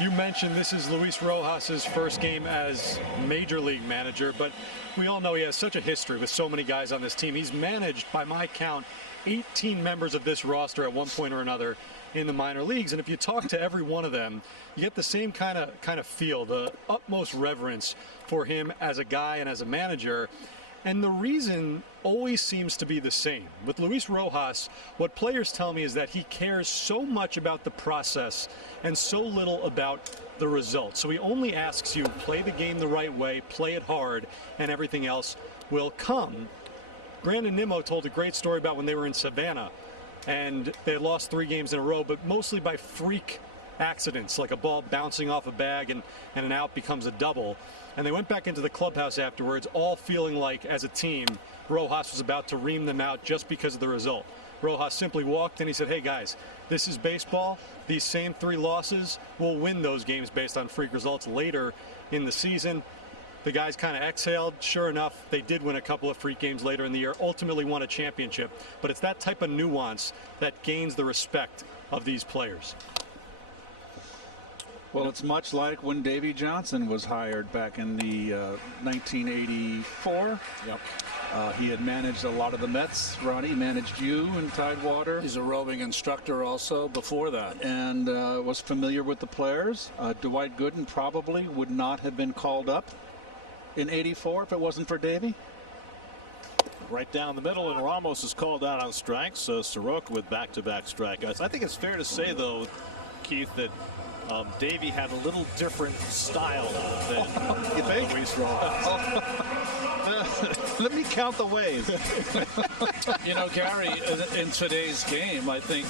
You mentioned this is Luis Rojas's first game as major league manager, but we all know he has such a history with so many guys on this team. He's managed, by my count, 18 members of this roster at one point or another in the minor leagues, and if you talk to every one of them, you get the same kind of feel, the utmost reverence for him as a guy and as a manager. And the reason always seems to be the same. With Luis Rojas, what players tell me is that he cares so much about the process and so little about the result. So he only asks you, play the game the right way, play it hard, and everything else will come. Brandon Nimmo told a great story about when they were in Savannah, and they had lost 3 games in a row, but mostly by freak accidents, like a ball bouncing off a bag and an out becomes a double. And they went back into the clubhouse afterwards, all feeling like, as a team, Rojas was about to ream them out just because of the result. Rojas simply walked and he said, hey guys, this is baseball. These same 3 losses will win those games based on freak results later in the season. The guys kind of exhaled. Sure enough, they did win a couple of freak games later in the year, ultimately won a championship. But it's that type of nuance that gains the respect of these players. Well, it's much like when Davey Johnson was hired back in the 1984. Yep. He had managed a lot of the Mets. Ronnie managed you in Tidewater. He's a roving instructor also before that. And was familiar with the players. Dwight Gooden probably would not have been called up in '84 if it wasn't for Davey. Right down the middle, and Ramos is called out on strikes. So Soroka with back-to-back strikeouts. I think it's fair to say, though, Keith, that Davey had a little different style than you think? Luis Rojas. Let me count the ways. You know, Gary, in today's game, I think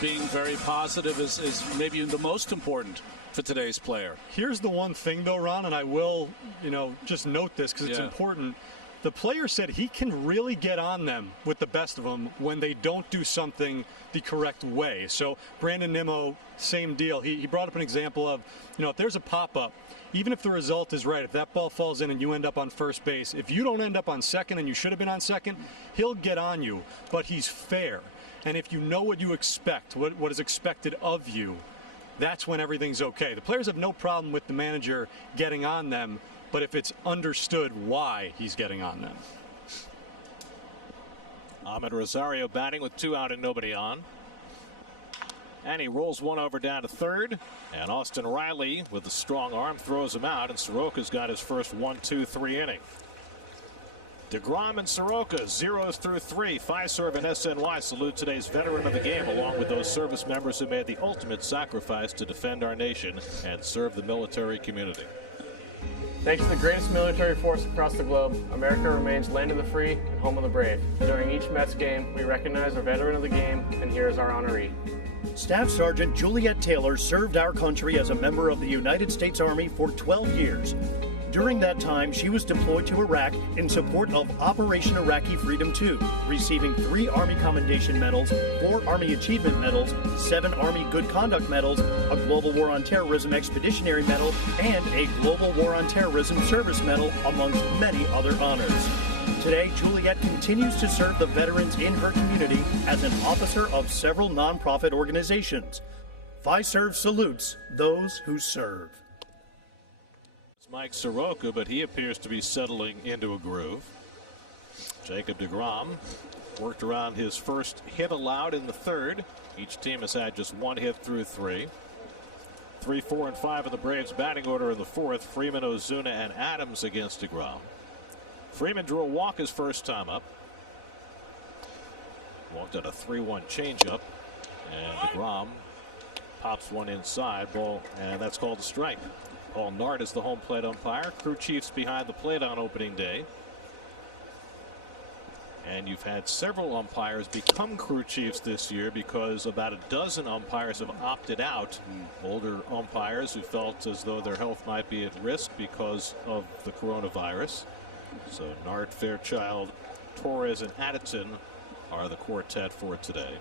being very positive is maybe the most important for today's player. Here's the one thing, though, Ron, and I will, just note this because it's important. The player said he can really get on them with the best of them when they don't do something the correct way. So Brandon Nimmo, same deal. He brought up an example of, if there's a pop-up, even if the result is right, if that ball falls in and you end up on first base, if you don't end up on second and you should have been on second, he'll get on you. But he's fair. And if you know what you expect, what is expected of you, that's when everything's okay. The players have no problem with the manager getting on them, but if it's understood why he's getting on them. Ahmed Rosario batting with 2 out and nobody on. And he rolls one over down to third. And Austin Riley, with a strong arm, throws him out. And Soroka's got his first 1-2-3 inning. DeGrom and Soroka, 0s through 3. Fiserv and SNY salute today's veteran of the game, along with those service members who made the ultimate sacrifice to defend our nation and serve the military community. Thanks to the greatest military force across the globe, America remains land of the free and home of the brave. During each Mets game, we recognize our veteran of the game, and here is our honoree. Staff Sergeant Juliet Taylor served our country as a member of the United States Army for 12 years. During that time, she was deployed to Iraq in support of Operation Iraqi Freedom II, receiving 3 Army Commendation Medals, 4 Army Achievement Medals, 7 Army Good Conduct Medals, a Global War on Terrorism Expeditionary Medal, and a Global War on Terrorism Service Medal, amongst many other honors. Today, Juliet continues to serve the veterans in her community as an officer of several nonprofit organizations. Fiserv salutes those who serve. Mike Soroka, but he appears to be settling into a groove. Jacob deGrom worked around his first hit allowed in the third. Each team has had just 1 hit through 3. 3, 4, and 5 in the Braves batting order in the fourth. Freeman, Ozuna, and Adams against deGrom. Freeman drew a walk his first time up. Walked at a 3-1 changeup, and deGrom pops one inside ball, and that's called a strike. Paul Nart is the home plate umpire. Crew chiefs behind the plate on opening day. And you've had several umpires become crew chiefs this year because about a dozen umpires have opted out. Older umpires who felt as though their health might be at risk because of the coronavirus. So Nart, Fairchild, Torres, and Addison are the quartet for today.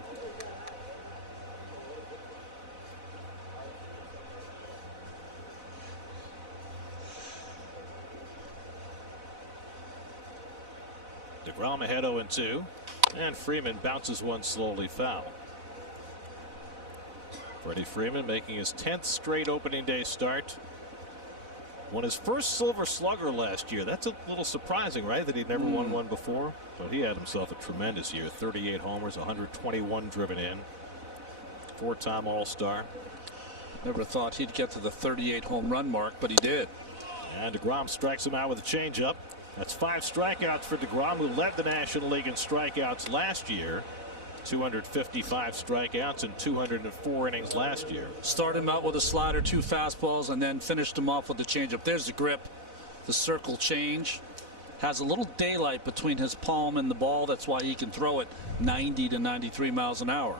deGrom ahead 0-2, and Freeman bounces one slowly foul. Freddie Freeman making his 10th straight opening day start. Won his first Silver Slugger last year. That's a little surprising, right, that he'd never won one before. But he had himself a tremendous year. 38 homers, 121 driven in. 4-time All-Star. Never thought he'd get to the 38 home run mark, but he did. And deGrom strikes him out with a changeup. That's 5 strikeouts for deGrom, who led the National League in strikeouts last year. 255 strikeouts in 204 innings last year. Started him out with a slider, 2 fastballs, and then finished him off with the changeup. There's the grip, the circle change. Has a little daylight between his palm and the ball. That's why he can throw it 90 to 93 miles an hour.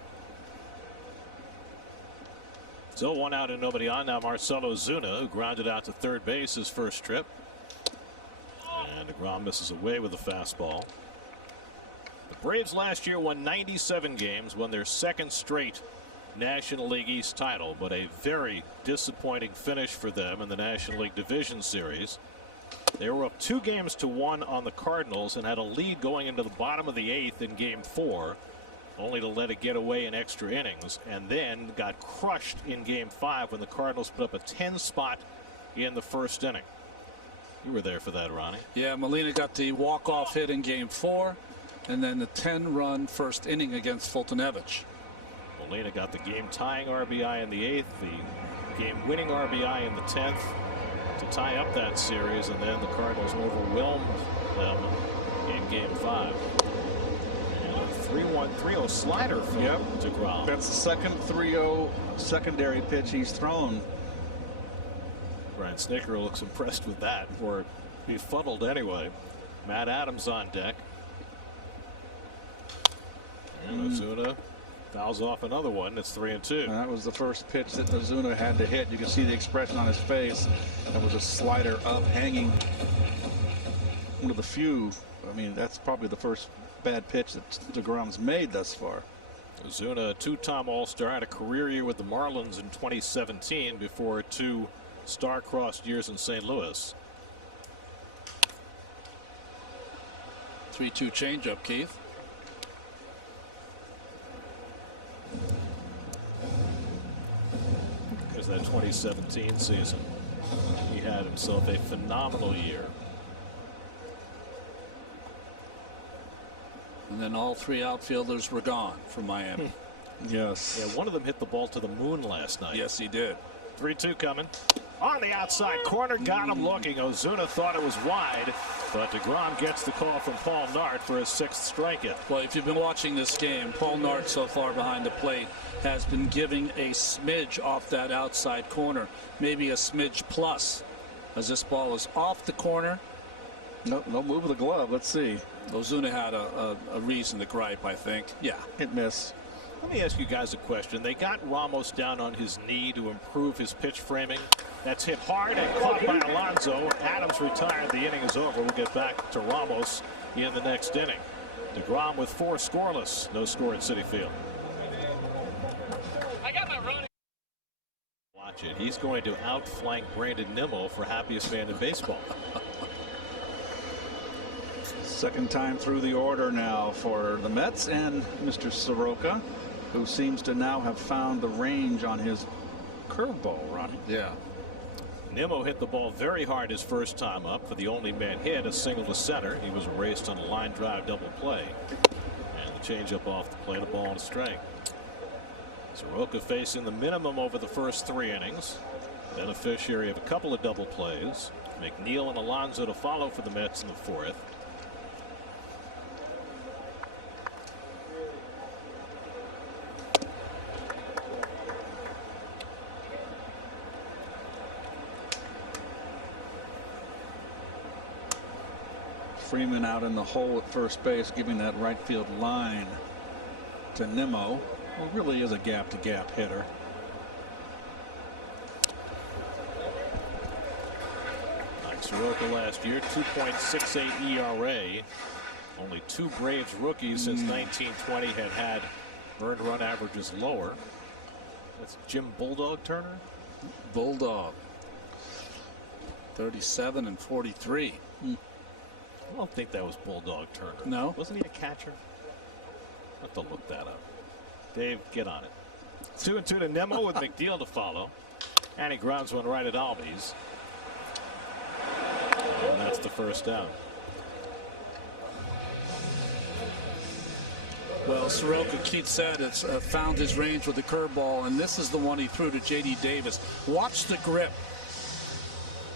So 1 out and nobody on. Now Marcell Ozuna, who grounded out to third base his first trip. And deGrom misses away with a fastball. The Braves last year won 97 games, won their 2nd straight National League East title, but a very disappointing finish for them in the National League Division Series. They were up 2-1 on the Cardinals and had a lead going into the bottom of the 8th in Game 4, only to let it get away in extra innings, and then got crushed in Game 5 when the Cardinals put up a 10 spot in the first inning. You were there for that, Ronnie. Yeah, Molina got the walk-off hit in Game 4, and then the 10-run first inning against Fultonevich. Molina got the game-tying RBI in the 8th, the game-winning RBI in the 10th to tie up that series, and then the Cardinals overwhelmed them in Game 5. And a 3-1-3-0 slider from DeGrom. That's the second 3-0 secondary pitch he's thrown. Brian Snitker looks impressed with that, or befuddled anyway. Matt Adams on deck. And Ozuna fouls off another one. It's 3-2. And that was the first pitch that Ozuna had to hit. You can see the expression on his face. That was a slider up, hanging. One of the few. I mean, that's probably the first bad pitch that DeGrom's made thus far. Ozuna, a two-time All-Star, had a career year with the Marlins in 2017 before 2 star-crossed years in St. Louis. 3-2 changeup, Keith. There's that 2017 season. He had himself a phenomenal year. And then all 3 outfielders were gone from Miami. Yes. Yeah, one of them hit the ball to the moon last night. Yes, he did. 3-2 coming. On the outside corner, got him looking. Ozuna thought it was wide, but DeGrom gets the call from Paul Nart for his 6th strikeout. Well, if you've been watching this game, Paul Nart so far behind the plate has been giving a smidge off that outside corner, maybe a smidge plus, as this ball is off the corner. No move of the glove. Let's see. Ozuna had a reason to gripe, I think. Yeah. Hit miss. Let me ask you guys a question. They got Ramos down on his knee to improve his pitch framing. That's hit hard and caught by Alonso. Adams retired. The inning is over. We'll get back to Ramos in the next inning. DeGrom with 4 scoreless. No score at Citi Field. I got my running. Watch it. He's going to outflank Brandon Nimmo for happiest man in baseball. Second time through the order now for the Mets and Mr. Soroka, who seems to now have found the range on his curveball, Ronnie. Yeah. Nimmo hit the ball very hard his first time up for the only man hit, a single to center. He was erased on a line drive double play. And the changeup off the plate, a ball and a strike. Soroka facing the minimum over the first 3 innings. Beneficiary of a couple of double plays. McNeil and Alonso to follow for the Mets in the 4th. Freeman out in the hole at first base, giving that right field line to Nimmo, who really is a gap-to-gap hitter. Like Soroka last year, 2.68 ERA. Only 2 Braves rookies since 1920 had earned run averages lower. That's Jim Bulldog Turner. Bulldog. 37 and 43. I don't think that was Bulldog Turner. No. Wasn't he a catcher? I'll have to look that up. Dave, get on it. 2-2 to Nimmo with McNeil to follow. And he grounds one right at Albies. And that's the first down. Well, Soroka, Keith said, it's found his range with the curveball, and this is the one he threw to J.D. Davis. Watch the grip.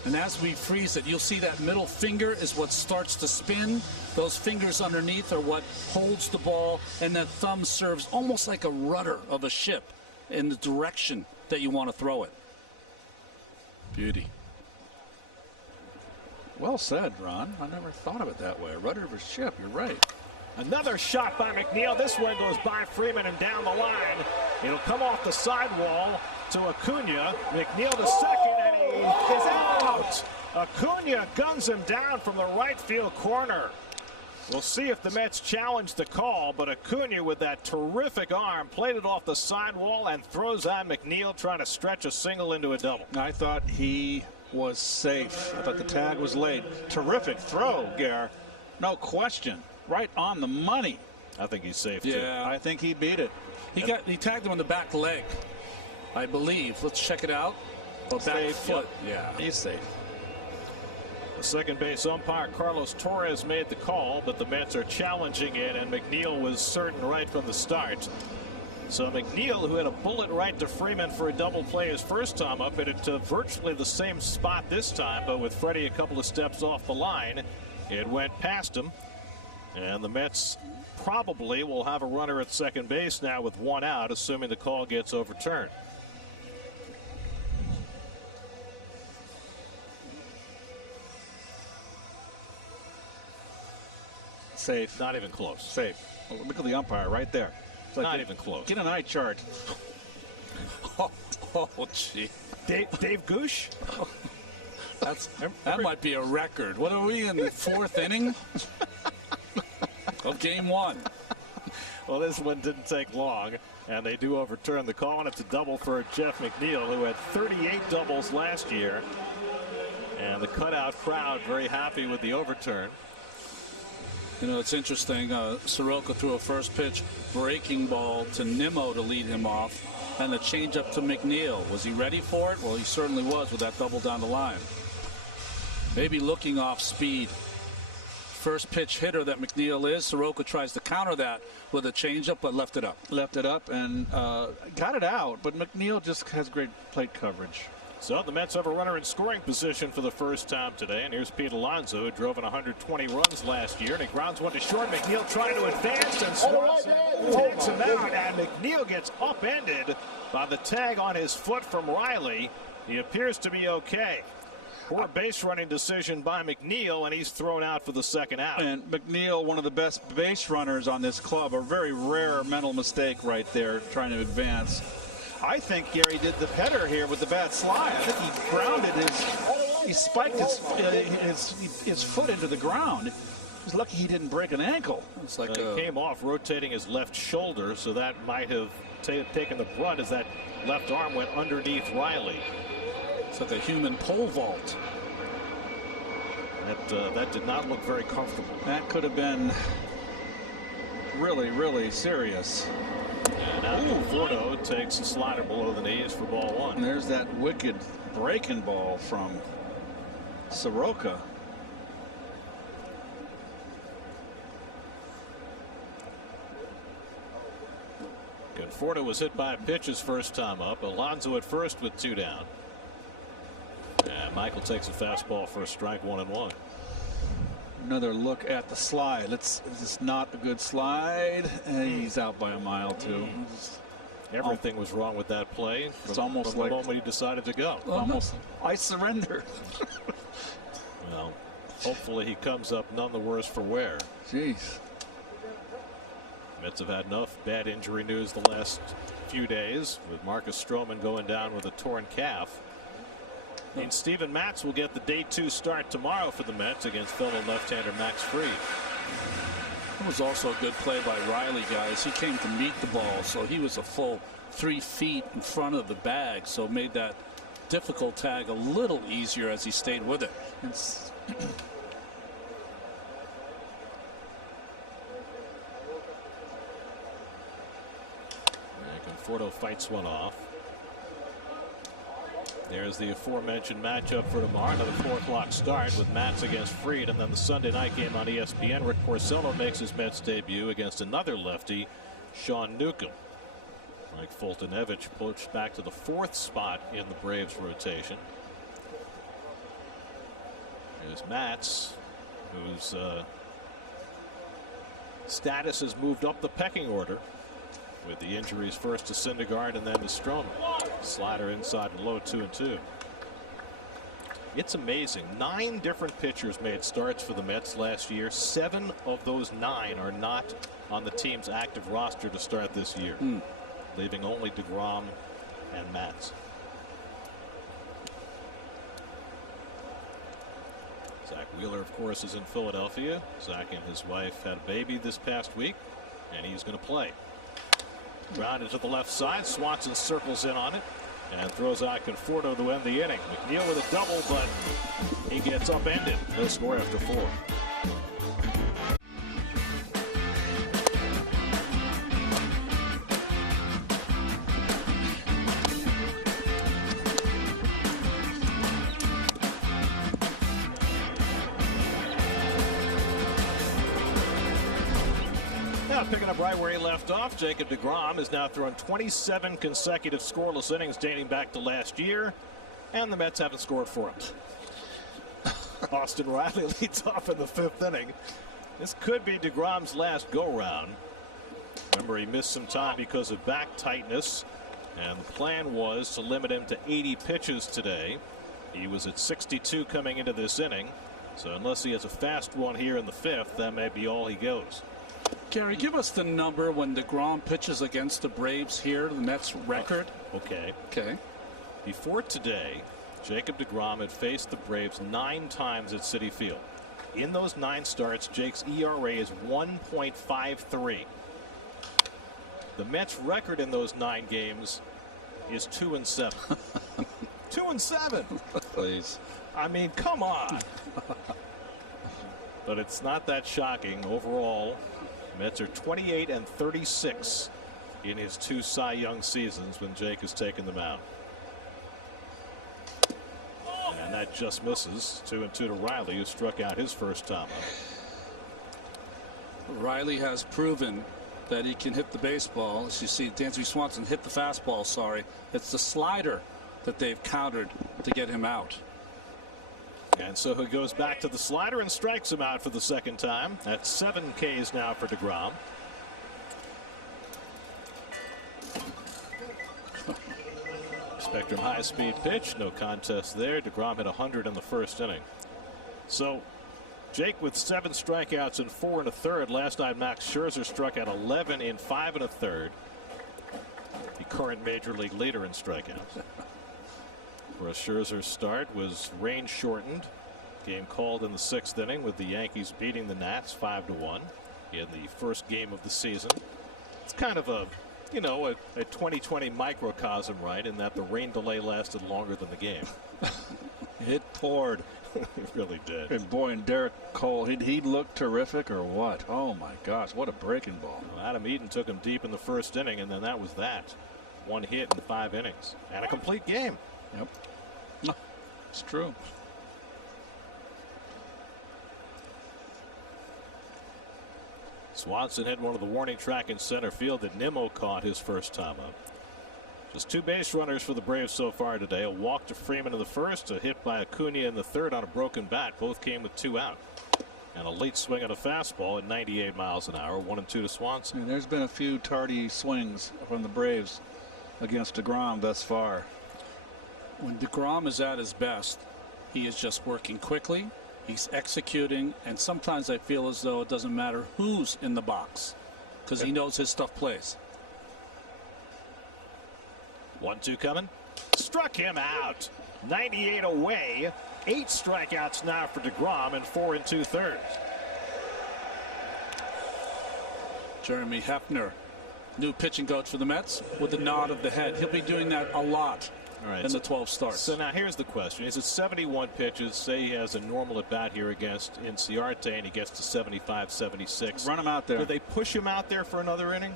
And as we freeze it, you'll see that middle finger is what starts to spin. Those fingers underneath are what holds the ball, and that thumb serves almost like a rudder of a ship in the direction that you want to throw it. Beauty. Well said, Ron. I never thought of it that way. A rudder of a ship. You're right. Another shot by McNeil. This one goes by Freeman and down the line. It'll come off the sidewall to Acuna. McNeil to second, and he is out. Acuna guns him down from the right field corner. We'll see if the Mets challenge the call, but Acuna with that terrific arm played it off the sidewall and throws at McNeil, trying to stretch a single into a double. I thought he was safe. I thought the tag was late. Terrific throw, Gare. No question. Right on the money. I think he's safe, too. Yeah. I think he beat it. He tagged him on the back leg, I believe. Let's check it out. Oh, back foot. Yeah. He's safe. The second base umpire, Carlos Torres, made the call, but the Mets are challenging it, and McNeil was certain right from the start. So McNeil, who had a bullet right to Freeman for a double play his first time up, hit it to virtually the same spot this time, but with Freddie a couple of steps off the line, it went past him. And the Mets probably will have a runner at second base now with one out, assuming the call gets overturned. Safe. Not even close. Safe. Oh, look at the umpire right there. It's like Not even close. Get an eye chart. Oh, gee. Dave Goosh? That might be a record. What are we in the fourth inning of game one? Well, this one didn't take long, and they do overturn the call, and it's a double for Jeff McNeil, who had 38 doubles last year. And the cutout crowd very happy with the overturn. You know, it's interesting. Soroka threw a first pitch breaking ball to Nimmo to lead him off, and the changeup to McNeil. Was he ready for it? Well, he certainly was with that double down the line. Maybe looking off speed. First pitch hitter that McNeil is. Soroka tries to counter that with a changeup, but left it up. Left it up and got it out, but McNeil just has great plate coverage. So the Mets have a runner in scoring position for the first time today. And here's Pete Alonso, who drove in 120 runs last year. And he grounds one to short. McNeil trying to advance, and Swanson takes him out. And McNeil gets upended by the tag on his foot from Riley. He appears to be okay. Poor base running decision by McNeil, and he's thrown out for the second out. And McNeil, one of the best base runners on this club, a very rare mental mistake right there, trying to advance. I think Gary did the Petter here with the bad slide. I think he grounded he spiked his foot into the ground. He's lucky he didn't break an ankle. It's like he came off rotating his left shoulder, so that might have taken the brunt as that left arm went underneath Riley. It's like a human pole vault. That did not look very comfortable. That could have been really, really serious. And now Conforto takes a slider below the knees for ball one. And there's that wicked breaking ball from Soroka. Conforto was hit by a pitch his first time up. Alonso at first with two down. And Michael takes a fastball for a strike, 1-1. Another look at the slide. This is not a good slide. And he's out by a mile, too. Everything was wrong with that play. It's almost from like the moment he decided to go. Almost, I surrender. Well, hopefully he comes up none the worse for wear. Jeez. Mets have had enough bad injury news the last few days, with Marcus Stroman going down with a torn calf. And Steven Matz will get the day 2 start tomorrow for the Mets against fellow left-hander Max Fried. It was also a good play by Riley, guys. He came to meet the ball, so he was a full 3 feet in front of the bag, so made that difficult tag a little easier as he stayed with it. Conforto fights one off. There's the aforementioned matchup for tomorrow, another 4 o'clock start with Matz against Fried, and then the Sunday night game on ESPN. Rick Porcello makes his Mets debut against another lefty, Sean Newcomb. Mike Foltynewicz pushed back to the 4th spot in the Braves rotation. Here's Matz, whose status has moved up the pecking order, with the injuries first to Syndergaard and then to Stroman. Slider inside and low, 2-2. It's amazing. 9 different pitchers made starts for the Mets last year. 7 of those 9 are not on the team's active roster to start this year, leaving only DeGrom and Matz. Zach Wheeler, of course, is in Philadelphia. Zach and his wife had a baby this past week, and he's going to play. Grounded to the left side. Swanson circles in on it and throws out Conforto to end the inning. McNeil with a double, but he gets upended. No score after 4. Picking up right where he left off, Jacob DeGrom has now thrown 27 consecutive scoreless innings dating back to last year, and the Mets haven't scored for him. Austin Riley leads off in the 5th inning This could be DeGrom's last go-round. Remember, he missed some time because of back tightness, and the plan was to limit him to 80 pitches today. He was at 62 coming into this inning, so unless he has a fast one here in the 5th, that may be all he goes. Gary, give us the number when DeGrom pitches against the Braves here, the Mets record. Okay. Okay. Before today, Jacob DeGrom had faced the Braves 9 times at Citi Field. In those 9 starts, Jake's ERA is 1.53. The Mets' record in those 9 games is 2-7. 2-7. Please. I mean, come on. But it's not that shocking. Overall, Mets are 28-36 in his 2 Cy Young seasons when Jake has taken them out. And that just misses. 2-2 to Riley, who struck out his first time up. Riley has proven that he can hit the baseball. As you see, Dansby Swanson hit the fastball, sorry. It's the slider that they've countered to get him out. And so he goes back to the slider and strikes him out for the 2nd time. That's 7 Ks now for DeGrom. Spectrum high-speed pitch, no contest there. DeGrom hit 100 in the 1st inning. So Jake with 7 strikeouts and 4 1/3. Last night Max Scherzer struck out 11 in 5 1/3. The current major league leader in strikeouts. For a Scherzer start was rain shortened. Game called in the 6th inning with the Yankees beating the Nats 5-1 in the first game of the season. It's kind of a, you know, a 2020 microcosm, right, in that the rain delay lasted longer than the game. It poured. It really did. And boy, and Derek Cole, he looked terrific or what? Oh my gosh, what a breaking ball. Well, Adam Eaton took him deep in the 1st inning, and then that was that. 1 hit in 5 innings and a complete game. Yep. It's true. Swanson hit one of the warning track in center field that Nimmo caught his first time up. Just 2 base runners for the Braves so far today. A walk to Freeman in the 1st, a hit by Acuna in the 3rd on a broken bat. Both came with 2 out. And a late swing on a fastball at 98 miles an hour. 1-2 to Swanson. And there's been a few tardy swings from the Braves against DeGrom thus far. When DeGrom is at his best, he is just working quickly. He's executing, and sometimes I feel as though it doesn't matter who's in the box because he knows his stuff plays. 1-2 coming. Struck him out. 98 away. 8 strikeouts now for DeGrom in 4 2/3. Jeremy Hefner, new pitching coach for the Mets, with a nod of the head. He'll be doing that a lot. All right, in the 12 starts. So now here's the question. He's at 71 pitches. Say he has a normal at bat here against Inciarte and he gets to 75, 76. Run him out there. Do they push him out there for another inning?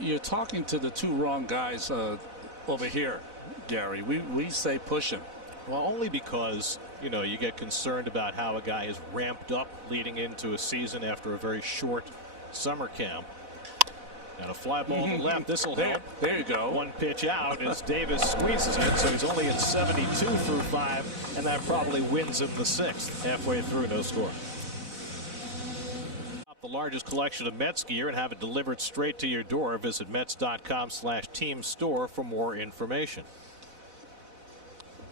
You're talking to the 2 wrong guys over here, Gary. We say push him. Well, only because, you know, you get concerned about how a guy is ramped up leading into a season after a very short summer camp. And a fly ball to left. This will help. There you go. 1 pitch out as Davis squeezes it. So he's only at 72 through 5. And that probably wins him the 6th. Halfway through, no score. The largest collection of Mets gear and have it delivered straight to your door. Visit Mets.com/team store for more information.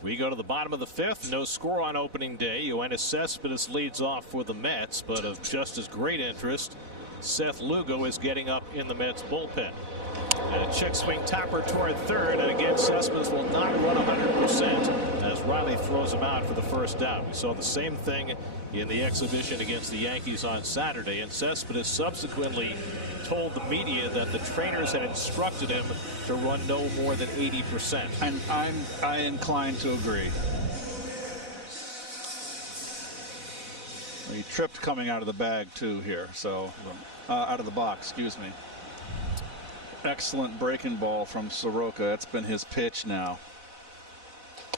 We go to the bottom of the 5th. No score on opening day. Yoenis Cespedes leads off for the Mets, but of just as great interest, Seth Lugo is getting up in the Mets bullpen. And a check swing tapper toward 3rd, and again Cespedes will not run 100% as Riley throws him out for the 1st out. We saw the same thing in the exhibition against the Yankees on Saturday, and Cespedes subsequently told the media that the trainers had instructed him to run no more than 80%. And I incline to agree. He tripped coming out of the bag too here, so out of the box, excuse me. Excellent breaking ball from Soroka. That's been his pitch now.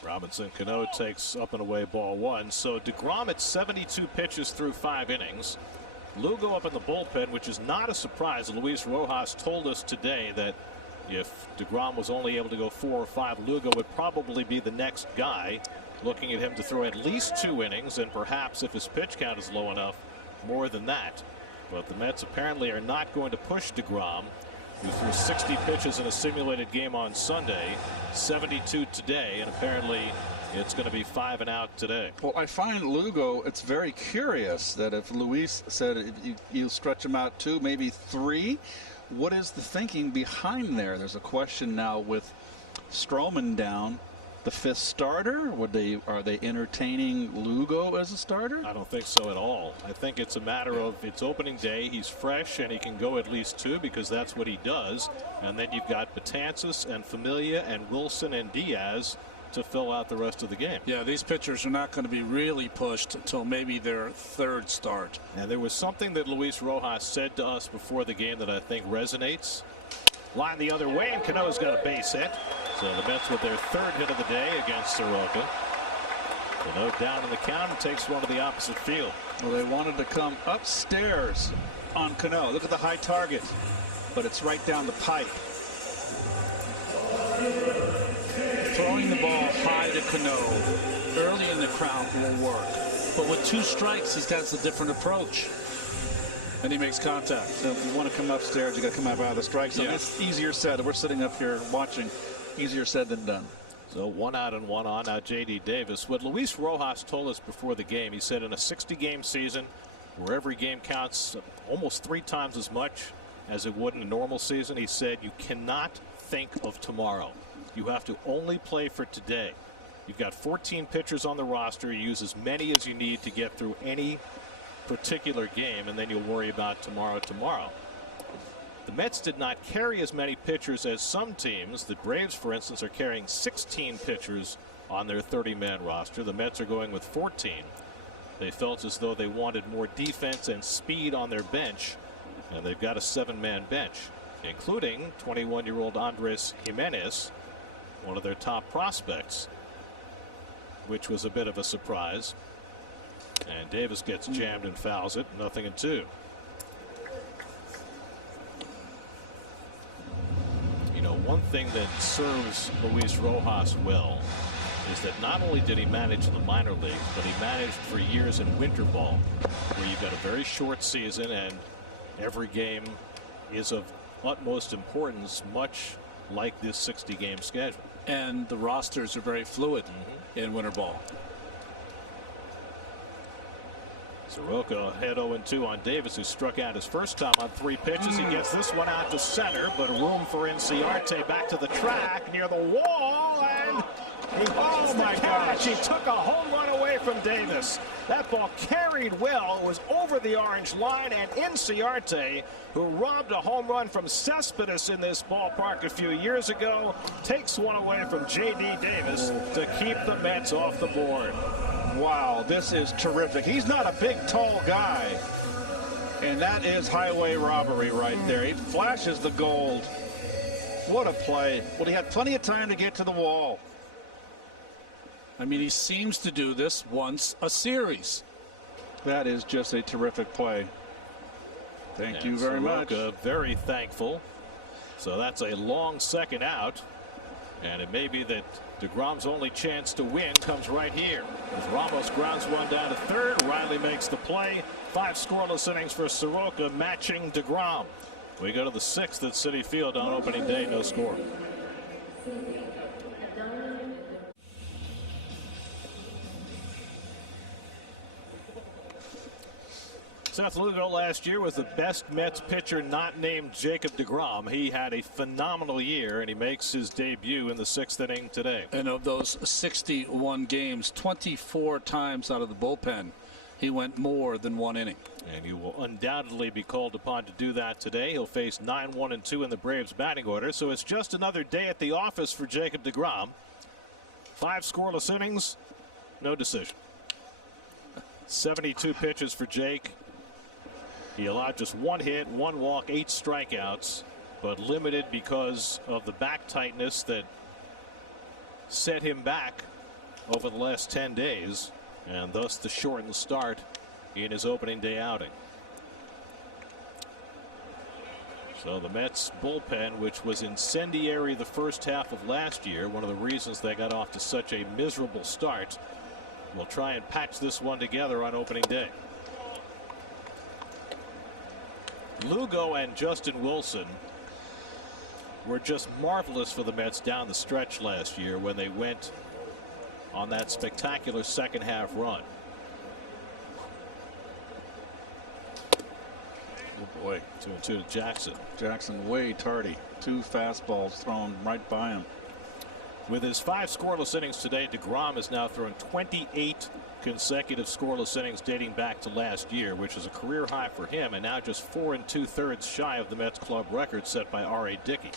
Robinson Cano takes up and away ball 1. So DeGrom at 72 pitches through 5 innings. Lugo up in the bullpen, which is not a surprise. Luis Rojas told us today that if DeGrom was only able to go 4 or 5, Lugo would probably be the next guy. Looking at him to throw at least 2 innings, and perhaps if his pitch count is low enough, more than that. But the Mets apparently are not going to push DeGrom, who threw 60 pitches in a simulated game on Sunday, 72 today, and apparently it's going to be 5 and out today. Well, I find Lugo, it's very curious that if Luis said you stretch him out 2, maybe 3, what is the thinking behind there? There's a question now with Stroman down, the 5th starter. Are they entertaining Lugo as a starter? I don't think so at all. I think it's a matter of it's opening day. He's fresh and he can go at least 2 because that's what he does. And then you've got Betances and Familia and Wilson and Diaz to fill out the rest of the game. Yeah, these pitchers are not going to be really pushed until maybe their 3rd start. And there was something that Luis Rojas said to us before the game that I think resonates. Line the other way, and Cano's got a base hit. So the Mets with their 3rd hit of the day against Soroka. Cano down in the count and takes one to the opposite field. Well, they wanted to come upstairs on Cano. Look at the high target, but it's right down the pipe. Throwing the ball high to Cano early in the count will work. But with 2 strikes, he has a different approach. And he makes contact. So if you want to come upstairs, you got to come out of the strike zone. Yeah. It's easier said. We're sitting up here watching. Easier said than done. So 1 out and 1 on. Now J.D. Davis. What Luis Rojas told us before the game, he said in a 60-game season where every game counts almost 3 times as much as it would in a normal season, he said you cannot think of tomorrow. You have to only play for today. You've got 14 pitchers on the roster. You use as many as you need to get through any particular game, and then you'll worry about tomorrow. The Mets did not carry as many pitchers as some teams. The Braves, for instance, are carrying 16 pitchers on their 30-man roster. The Mets are going with 14. They felt as though they wanted more defense and speed on their bench, and they've got a 7-man bench, including 21-year-old Andres Gimenez, one of their top prospects, which was a bit of a surprise. And Davis gets jammed and fouls it. 0-2. You know, one thing that serves Luis Rojas well is that not only did he manage in the minor leagues, but he managed for years in winter ball, where you've got a very short season and every game is of utmost importance, much like this 60-game schedule. And the rosters are very fluid in winter ball. Soroka ahead 0-2 on Davis, who struck out his first time on 3 pitches. He gets this one out to center, but room for Inciarte back to the track near the wall, and oh my gosh, he took a home run away from Davis. That ball carried well, it was over the orange line, and Inciarte, who robbed a home run from Cespedes in this ballpark a few years ago, takes one away from J.D. Davis to keep the Mets off the board. Wow, this is terrific. He's not a big, tall guy. And that is highway robbery right there. He flashes the gold. What a play. Well, he had plenty of time to get to the wall. I mean, he seems to do this once a series. That is just a terrific play. Thank you very much. Very thankful. So that's a long second out. And it may be that DeGrom's only chance to win comes right here. As Ramos grounds one down to third, Riley makes the play. 5 scoreless innings for Soroka, matching DeGrom. We go to the 6th at Citi Field on opening day, no score. Seth Lugo last year was the best Mets pitcher not named Jacob DeGrom. He had a phenomenal year, and he makes his debut in the 6th inning today. And of those 61 games, 24 times out of the bullpen, he went more than 1 inning. And he will undoubtedly be called upon to do that today. He'll face 9-1-2 in the Braves batting order. So it's just another day at the office for Jacob DeGrom. 5 scoreless innings, no decision. 72 pitches for Jake. He allowed just 1 hit, 1 walk, 8 strikeouts, but limited because of the back tightness that set him back over the last 10 days, and thus the shortened start in his opening day outing. So the Mets bullpen, which was incendiary the first half of last year, one of the reasons they got off to such a miserable start, will try and patch this one together on opening day. Lugo and Justin Wilson were just marvelous for the Mets down the stretch last year when they went on that spectacular second half run. Oh boy. 2-2 to Jackson. Jackson way tardy. 2 fastballs thrown right by him. With his 5 scoreless innings today, DeGrom has now thrown 28 consecutive scoreless innings dating back to last year, which is a career high for him, and now just 4 2/3 shy of the Mets club record set by R.A. Dickey.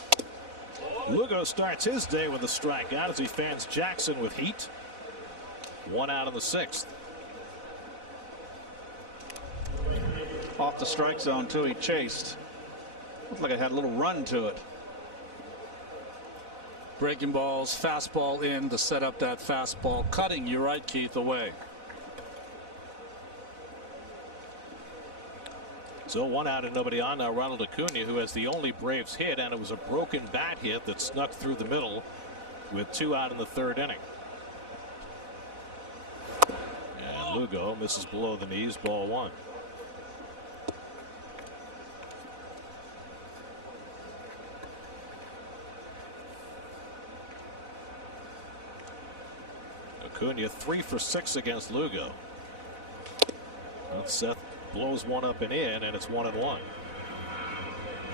Lugo starts his day with a strikeout as he fans Jackson with heat. 1 out in the 6th. Off the strike zone too. He chased. Looked like it had a little run to it. Breaking balls, fastball in to set up that fastball. Cutting, you're right, Keith, away. So 1 out and nobody on. Now Ronald Acuna, who has the only Braves hit, and it was a broken bat hit that snuck through the middle with 2 out in the 3rd inning. And Lugo misses below the knees, ball 1. Acuna 3 for 6 against Lugo. Well, Seth blows one up and in, and it's 1-1.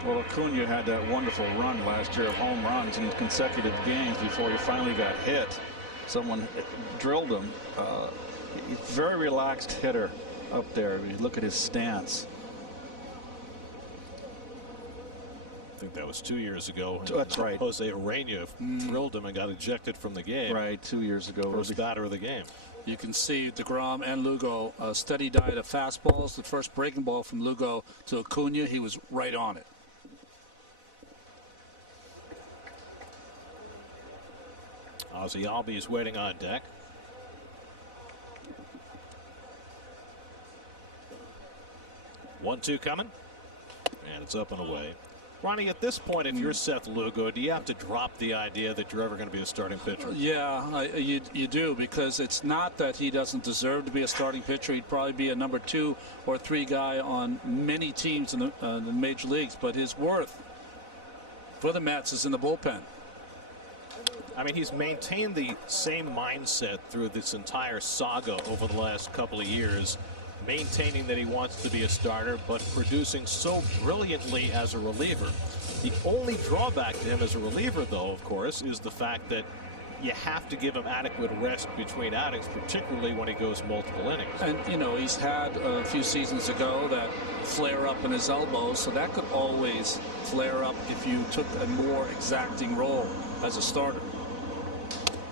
Well, Acuna had that wonderful run last year of home runs in consecutive games before he finally got hit. Someone drilled him. Very relaxed hitter up there. You look at his stance. I think that was 2 years ago. That's right. Jose Urena drilled him and got ejected from the game. Right, 2 years ago. First batter of the game. You can see DeGrom and Lugo, a steady diet of fastballs. The first breaking ball from Lugo to Acuna, he was right on it. Ozzie Albies waiting on deck. One-two coming, and it's up and away. Ronnie, at this point, if you're Seth Lugo, do you have to drop the idea that you're ever going to be a starting pitcher? Yeah, you do, because it's not that he doesn't deserve to be a starting pitcher. He'd probably be a number 2 or 3 guy on many teams in the major leagues, but his worth for the Mets is in the bullpen. I mean, he's maintained the same mindset through this entire saga over the last couple of years, maintaining that he wants to be a starter, but producing so brilliantly as a reliever. The only drawback to him as a reliever, though, of course, is the fact that you have to give him adequate rest between outings, particularly when he goes multiple innings. And, you know, he's had a few seasons ago that flare up in his elbow, so that could always flare up if you took a more exacting role as a starter.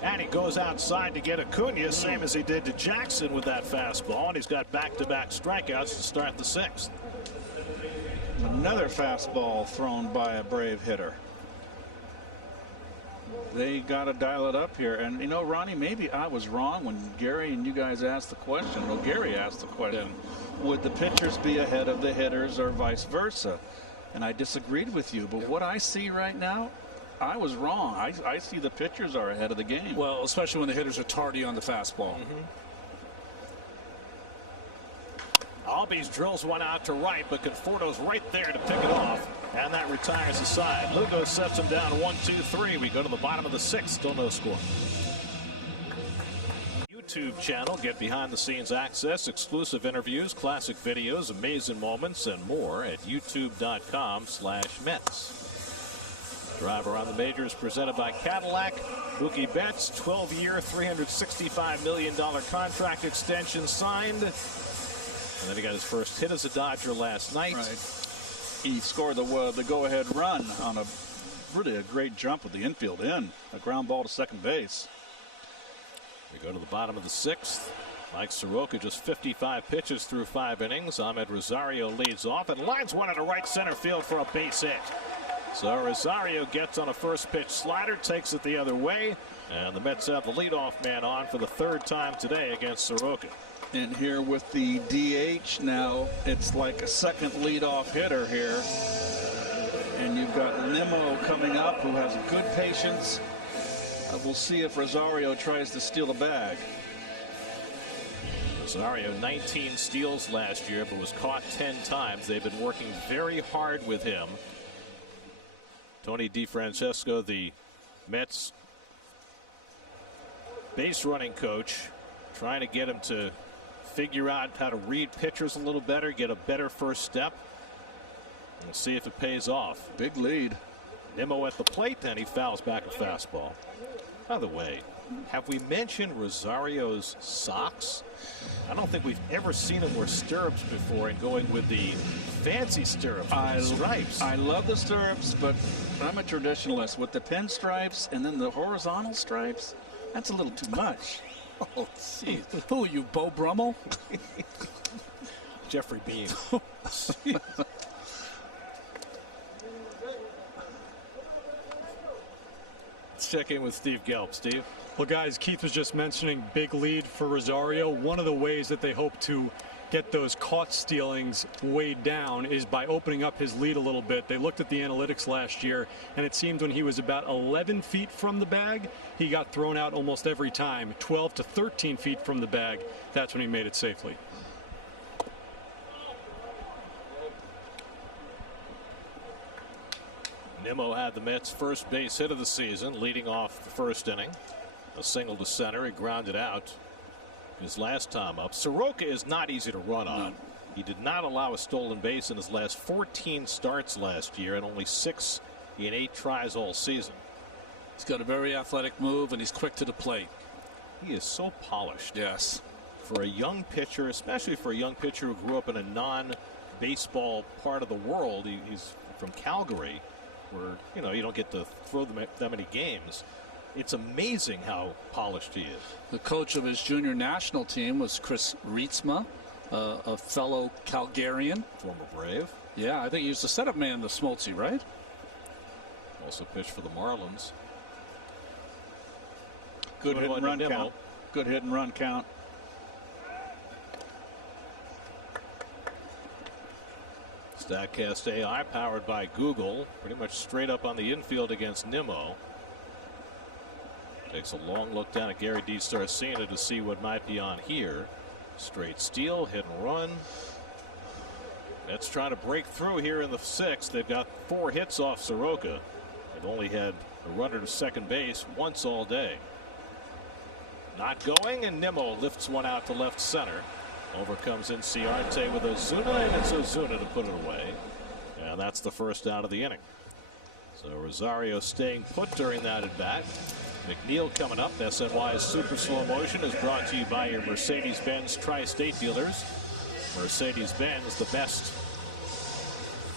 And he goes outside to get Acuna, same as he did to Jackson with that fastball, and he's got back-to-back strikeouts to start the 6th. Another fastball thrown by a Brave hitter. They got to dial it up here. And, you know, Ronnie, maybe I was wrong when Gary and you guys asked the question. Well, Gary asked the question, would the pitchers be ahead of the hitters or vice versa? And I disagreed with you. But what I see right now, I was wrong. I see the pitchers are ahead of the game. Well, especially when the hitters are tardy on the fastball. Albies drills one out to right, but Conforto's right there to pick it off, and that retires the side. Lugo sets him down 1-2-3. We go to the bottom of the 6th, still no score. YouTube channel, get behind the scenes access, exclusive interviews, classic videos, amazing moments, and more at youtube.com/Mets. Drive Around the Majors presented by Cadillac. Mookie Betts, 12-year, $365 million contract extension signed. And then he got his first hit as a Dodger last night. Right. He scored the go-ahead run on a great jump with the infield in. A ground ball to second base. We go to the bottom of the 6th. Mike Soroka just 55 pitches through 5 innings. Ahmed Rosario leads off and lines one into right center field for a base hit. So Rosario gets on a first pitch slider, takes it the other way, and the Mets have the leadoff man on for the 3rd time today against Soroka. And here with the DH now, it's like a second leadoff hitter here. And you've got Nimmo coming up, who has good patience. We'll see if Rosario tries to steal the bag. Rosario 19 steals last year, but was caught 10 times. They've been working very hard with him. Tony DeFrancesco, the Mets base running coach, trying to get him to figure out how to read pitchers a little better, get a better first step. We'll see if it pays off. Big lead. Nimmo at the plate, then he fouls back a fastball. By the way, have we mentioned Rosario's socks? I don't think we've ever seen him wear stirrups before, and going with the fancy stirrups with stripes. I love the stirrups, but I'm a traditionalist. With the pinstripes and then the horizontal stripes, that's a little too much. Oh, jeez. Who are you, Beau Brummel? Jeffrey Beam. Let's check in with Steve Gelb. Steve? Well, guys, Keith was just mentioning big lead for Rosario. One of the ways that they hope to get those caught stealings weighed down is by opening up his lead a little bit. They looked at the analytics last year, and it seemed when he was about 11 feet from the bag, he got thrown out almost every time. 12 to 13 feet from the bag, that's when he made it safely. Nimmo had the Mets' first base hit of the season, leading off the first inning. A single to center. He grounded out his last time up. Soroka is not easy to run on. He did not allow a stolen base in his last 14 starts last year and only 6 in 8 tries all season. He's got a very athletic move, and he's quick to the plate. He is so polished. Yes. For a young pitcher, especially for a young pitcher who grew up in a non-baseball part of the world, he's from Calgary, where, you know, you don't get to throw that many games. It's amazing how polished he is. The coach of his junior national team was Chris Rietsma, a fellow Calgarian. Former Brave. Yeah, I think he was the setup man in the Smoltzy, right? Also pitched for the Marlins. Good hit and run count. Good hit and run count. StatCast AI powered by Google. Pretty much straight up on the infield against Nimmo. Takes a long look down at Gary DiStarcina to see what might be on here. Straight steal, hit and run. Mets trying to break through here in the 6th. They've got 4 hits off Soroka. They've only had a runner to second base once all day. Not going, and Nimmo lifts one out to left center. Over comes Inciarte with Ozuna, and it's Ozuna to put it away. And that's the first out of the inning. So Rosario staying put during that at bat. McNeil coming up. SNY's Super Slow Motion is brought to you by your Mercedes-Benz Tri-State dealers. Mercedes-Benz, the best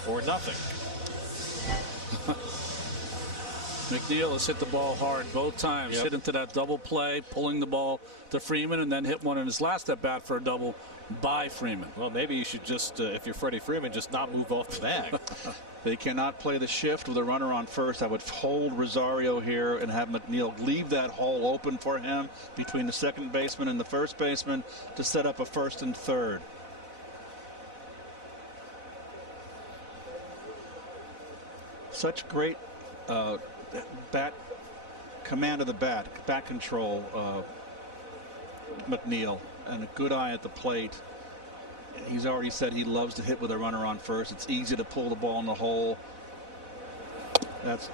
or nothing. McNeil has hit the ball hard both times. Yep. Hit into that double play, pulling the ball to Freeman, and then hit one in his last at bat for a double by Freeman. Well, maybe you should just, if you're Freddie Freeman, just not move off the bag. They cannot play the shift with a runner on first. I would hold Rosario here and have McNeil leave that hole open for him between the second baseman and the first baseman to set up a first and third. Such great bat command of the bat control, McNeil, and a good eye at the plate. He's already said he loves to hit with a runner on first. It's easy to pull the ball in the hole. That's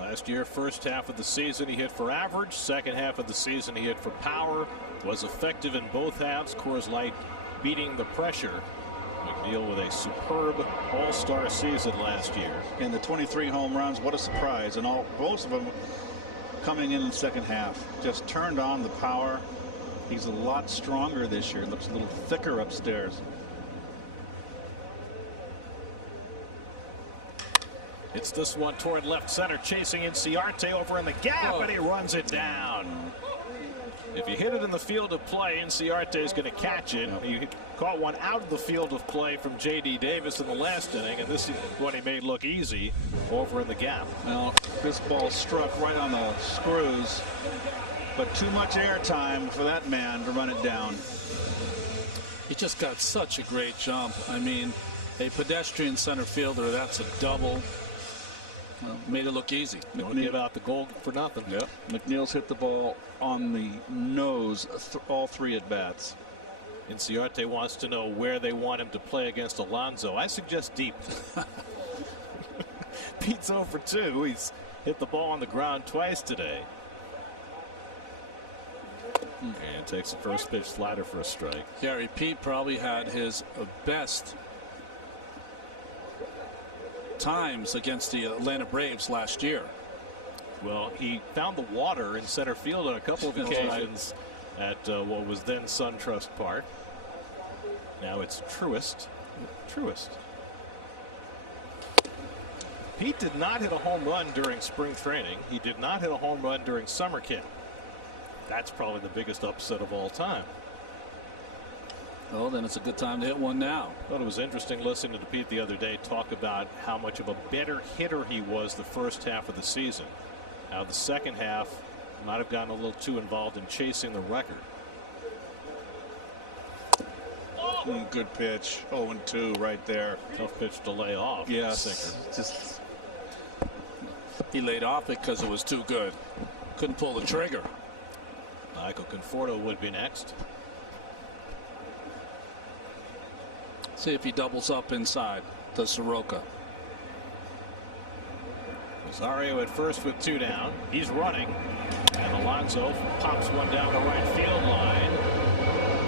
last year, first half of the season he hit for average. Second half of the season he hit for power. Was effective in both halves. Coors Light beating the pressure. McNeil with a superb all-star season last year. In the 23 home runs, what a surprise. And most of them coming in the second half. Just turned on the power. He's a lot stronger this year. Looks a little thicker upstairs. It's this one toward left center, chasing Inciarte over in the gap, and he runs it down. If you hit it in the field of play, Inciarte is going to catch it. He caught one out of the field of play from J.D. Davis in the last inning, and this is what he made look easy over in the gap. Well, this ball struck right on the screws, but too much air time for that man to run it down. He just got such a great jump. I mean, a pedestrian center fielder, that's a double. Well, made it look easy. Don't give out the goal for nothing. Yeah. McNeil's hit the ball on the nose all 3 at bats. Inciarte wants to know where they want him to play against Alonso. I suggest deep. Pete's 0 for 2. He's hit the ball on the ground twice today. And takes the first pitch slider for a strike. Gary, Pete probably had his best times against the Atlanta Braves last year. Well, he found the water in center field on a couple of occasions at what was then SunTrust Park. Now it's Truist. Pete did not hit a home run during spring training. He did not hit a home run during summer camp. That's probably the biggest upset of all time. Well, then it's a good time to hit one now. Thought it was interesting listening to Pete the other day talk about how much of a better hitter he was the first half of the season. Now the second half might have gotten a little too involved in chasing the record. Good pitch. 0-2 right there. Tough pitch to lay off. Yes. Sinker. Just he laid off it because it was too good. Couldn't pull the trigger. Michael Conforto would be next. See if he doubles up inside to Soroka. Rosario at first with 2 down. He's running. And Alonso pops one down the right field line.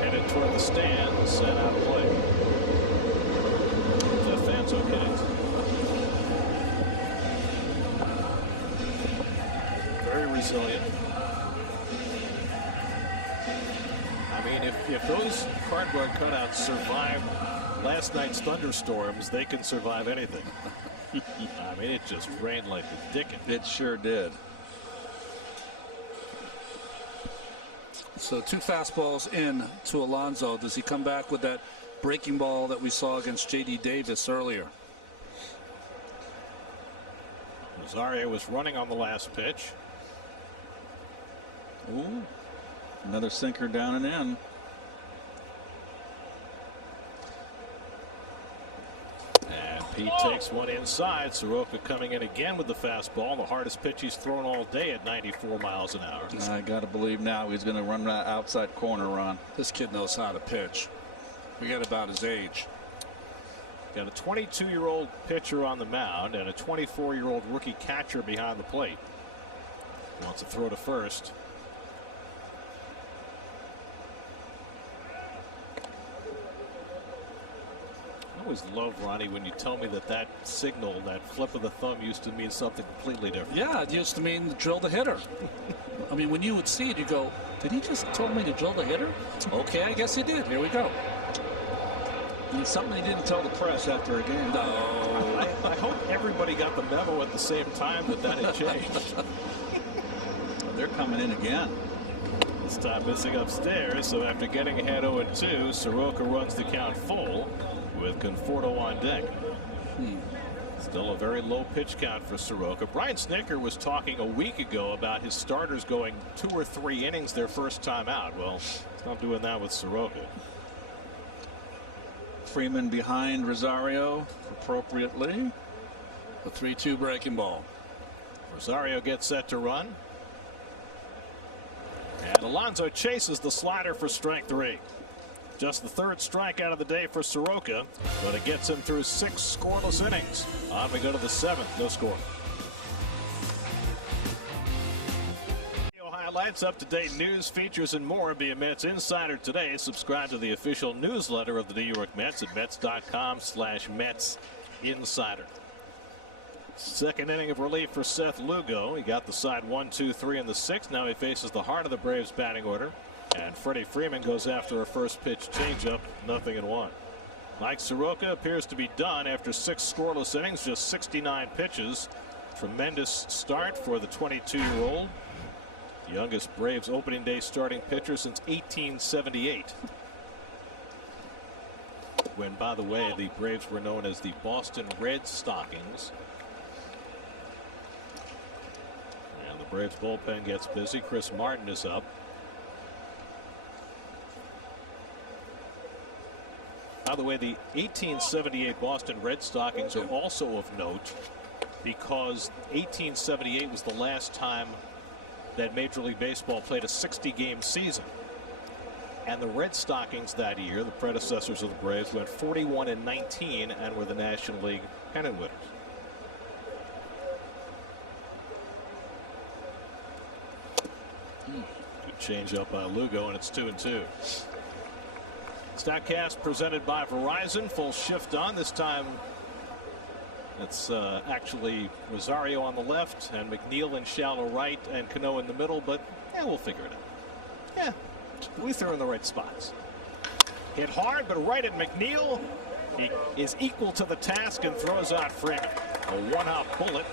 Headed toward the stands and out of play. Jeff Fan's okay. Very resilient. I mean, if those cardboard cutouts survived last night's thunderstorms, they can survive anything. I mean, it just rained like the dickens. it sure did. So 2 fastballs in to Alonso. Does he come back with that breaking ball that we saw against J.D. Davis earlier? Rosario was running on the last pitch. Ooh, another sinker down and in. And Pete takes one inside. Soroka coming in again with the fastball. The hardest pitch he's thrown all day at 94 miles an hour. I got to believe now he's going to run that outside corner run. This kid knows how to pitch. Forget about his age. Got a 22-year-old pitcher on the mound and a 24-year-old rookie catcher behind the plate. Wants to throw to first. I always love, Ronnie, when you tell me that signal, that flip of the thumb, used to mean something completely different. Yeah, it used to mean drill the hitter. I mean, when you would see it, you go, did he just told me to drill the hitter? Okay, I guess he did. Here we go. And something he didn't tell the press after a game. No. I hope everybody got the memo at the same time that had changed. They're coming in again. This time missing upstairs, so after getting ahead 0-2, Soroka runs the count full with Conforto on deck. Still a very low pitch count for Soroka. Brian Snitker was talking a week ago about his starters going 2 or 3 innings their first time out. Well, he's not doing that with Soroka. Freeman behind Rosario appropriately. The 3-2 breaking ball. Rosario gets set to run. And Alonso chases the slider for strike 3. Just the 3rd strikeout of the day for Soroka, but it gets him through 6 scoreless innings. On we go to the 7th, no score. Highlights, up-to-date news, features, and more. Be a Mets insider today. Subscribe to the official newsletter of the New York Mets at Mets.com/Mets Insider. Second inning of relief for Seth Lugo. He got the side 1, 2, 3 in the 6th. Now he faces the heart of the Braves batting order. And Freddie Freeman goes after a first pitch changeup, 0-1. Mike Soroka appears to be done after 6 scoreless innings, just 69 pitches. Tremendous start for the 22-year-old. Youngest Braves opening day starting pitcher since 1878. When, by the way, the Braves were known as the Boston Red Stockings. And the Braves bullpen gets busy. Chris Martin is up. By the way, the 1878 Boston Red Stockings are also of note because 1878 was the last time that Major League Baseball played a 60-game season. And the Red Stockings that year, the predecessors of the Braves, went 41-19 and were the National League pennant winners. Good change up by Lugo, and it's 2-2. Statcast presented by Verizon. Full shift on. This time it's actually Rosario on the left and McNeil in shallow right and Cano in the middle, but yeah, we'll figure it out. Yeah, we threw in the right spots. Hit hard, but right at McNeil. He is equal to the task and throws out Freeman. A one-out bullet.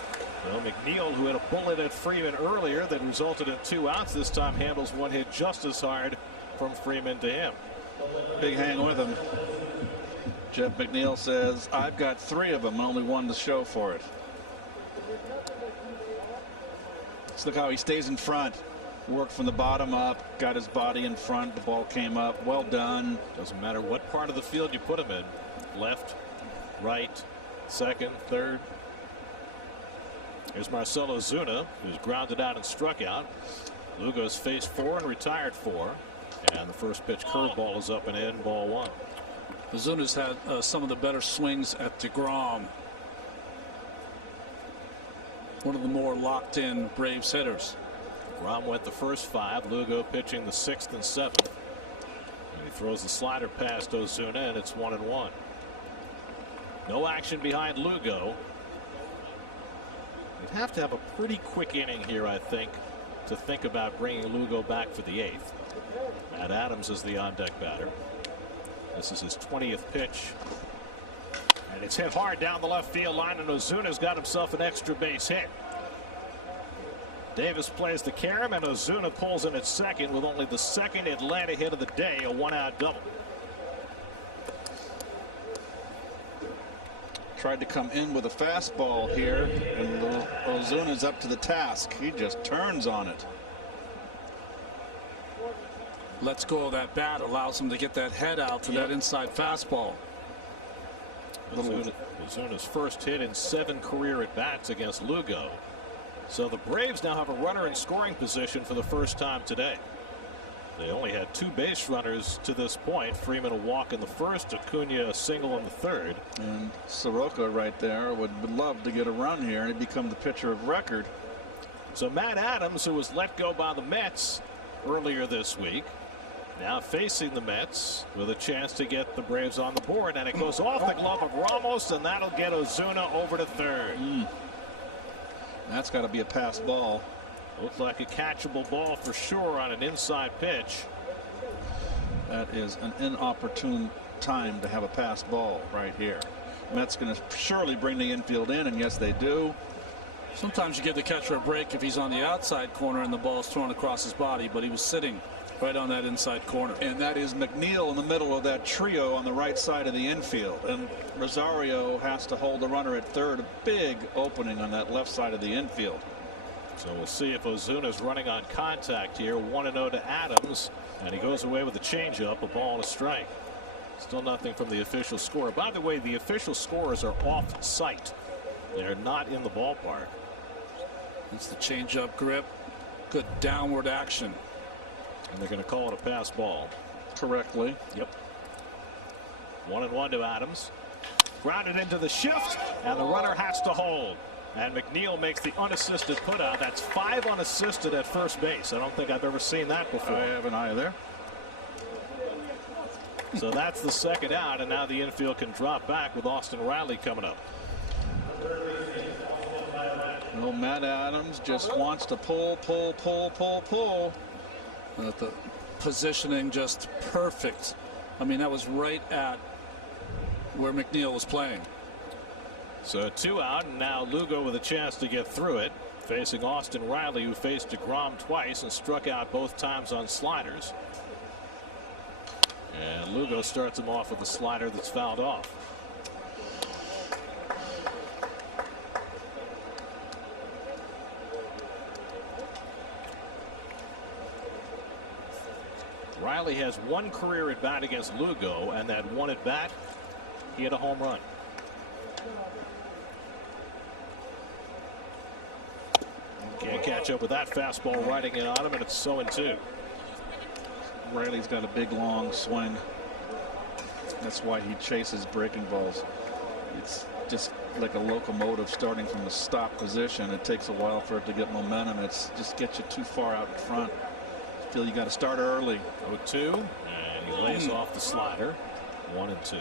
Well, McNeil, who had a bullet at Freeman earlier that resulted in 2 outs, this time handles one hit just as hard from Freeman to him. Big hang with him. Jeff McNeil says, I've got 3 of them, only 1 to show for it. Let's look how he stays in front. Worked from the bottom up, got his body in front, the ball came up. Well done. Doesn't matter what part of the field you put him in. Left, right, second, third. Here's Marcell Ozuna, who's grounded out and struck out. Lugo's faced 4 and retired 4. And the first pitch curveball is up and in, ball 1. Ozuna's had some of the better swings at DeGrom. One of the more locked in Braves hitters. DeGrom went the first 5. Lugo pitching the 6th and 7th. And he throws the slider past Ozuna, and it's 1-1. No action behind Lugo. You'd have to have a pretty quick inning here, I think, to think about bringing Lugo back for the 8th. Matt Adams is the on-deck batter. This is his 20th pitch. And it's hit hard down the left field line, and Ozuna's got himself an extra base hit. Davis plays the carom, and Ozuna pulls in at second with only the 2nd Atlanta hit of the day, a 1-out double. Tried to come in with a fastball here, and Ozuna's up to the task. He just turns on it. Lets go of that bat, allows him to get that head out to that inside fastball. Ozuna's first hit in 7 career at-bats against Lugo. So the Braves now have a runner in scoring position for the first time today. They only had 2 base runners to this point. Freeman a walk in the first, Acuna a single in the 3rd. And Soroka right there would love to get a run here and become the pitcher of record. So Matt Adams, who was let go by the Mets earlier this week, now facing the Mets with a chance to get the Braves on the board, and it goes off the glove of Ramos, and that'll get Ozuna over to 3rd. That's got to be a pass ball. Looks like a catchable ball for sure on an inside pitch. That is an inopportune time to have a pass ball right here. Mets going to surely bring the infield in, and yes, they do. Sometimes you give the catcher a break if he's on the outside corner and the ball's thrown across his body, but he was sitting right on that inside corner. And that is McNeil in the middle of that trio on the right side of the infield. And Rosario has to hold the runner at 3rd. A big opening on that left side of the infield. So we'll see if Ozuna's running on contact here. 1-0 to Adams, and he goes away with a changeup, a ball and a strike. Still nothing from the official score. By the way, the official scores are off site. They're not in the ballpark. It's the changeup grip. Good downward action. And they're going to call it a pass ball. Correctly. Yep. 1-1 to Adams. Grounded into the shift, and the runner has to hold. And McNeil makes the unassisted putout. That's 5 unassisted at first base. I don't think I've ever seen that before. I haven't either. So that's the 2nd out, and now the infield can drop back with Austin Riley coming up. Well, Matt Adams just wants to pull. The positioning just perfect. I mean, that was right at where McNeil was playing. So 2 out, and now Lugo with a chance to get through it, facing Austin Riley, who faced DeGrom twice and struck out both times on sliders. And Lugo starts him off with a slider that's fouled off. Riley has 1 career at bat against Lugo, and that 1 at bat, he had a home run. He'll catch up with that fastball riding in on him, and it's 0-2. Riley's got a big, long swing. That's why he chases breaking balls. It's just like a locomotive starting from a stop position. It takes a while for it to get momentum. It's just gets you too far out in front. Feel you got to start early. 0-2, and he lays off the slider. 1-2.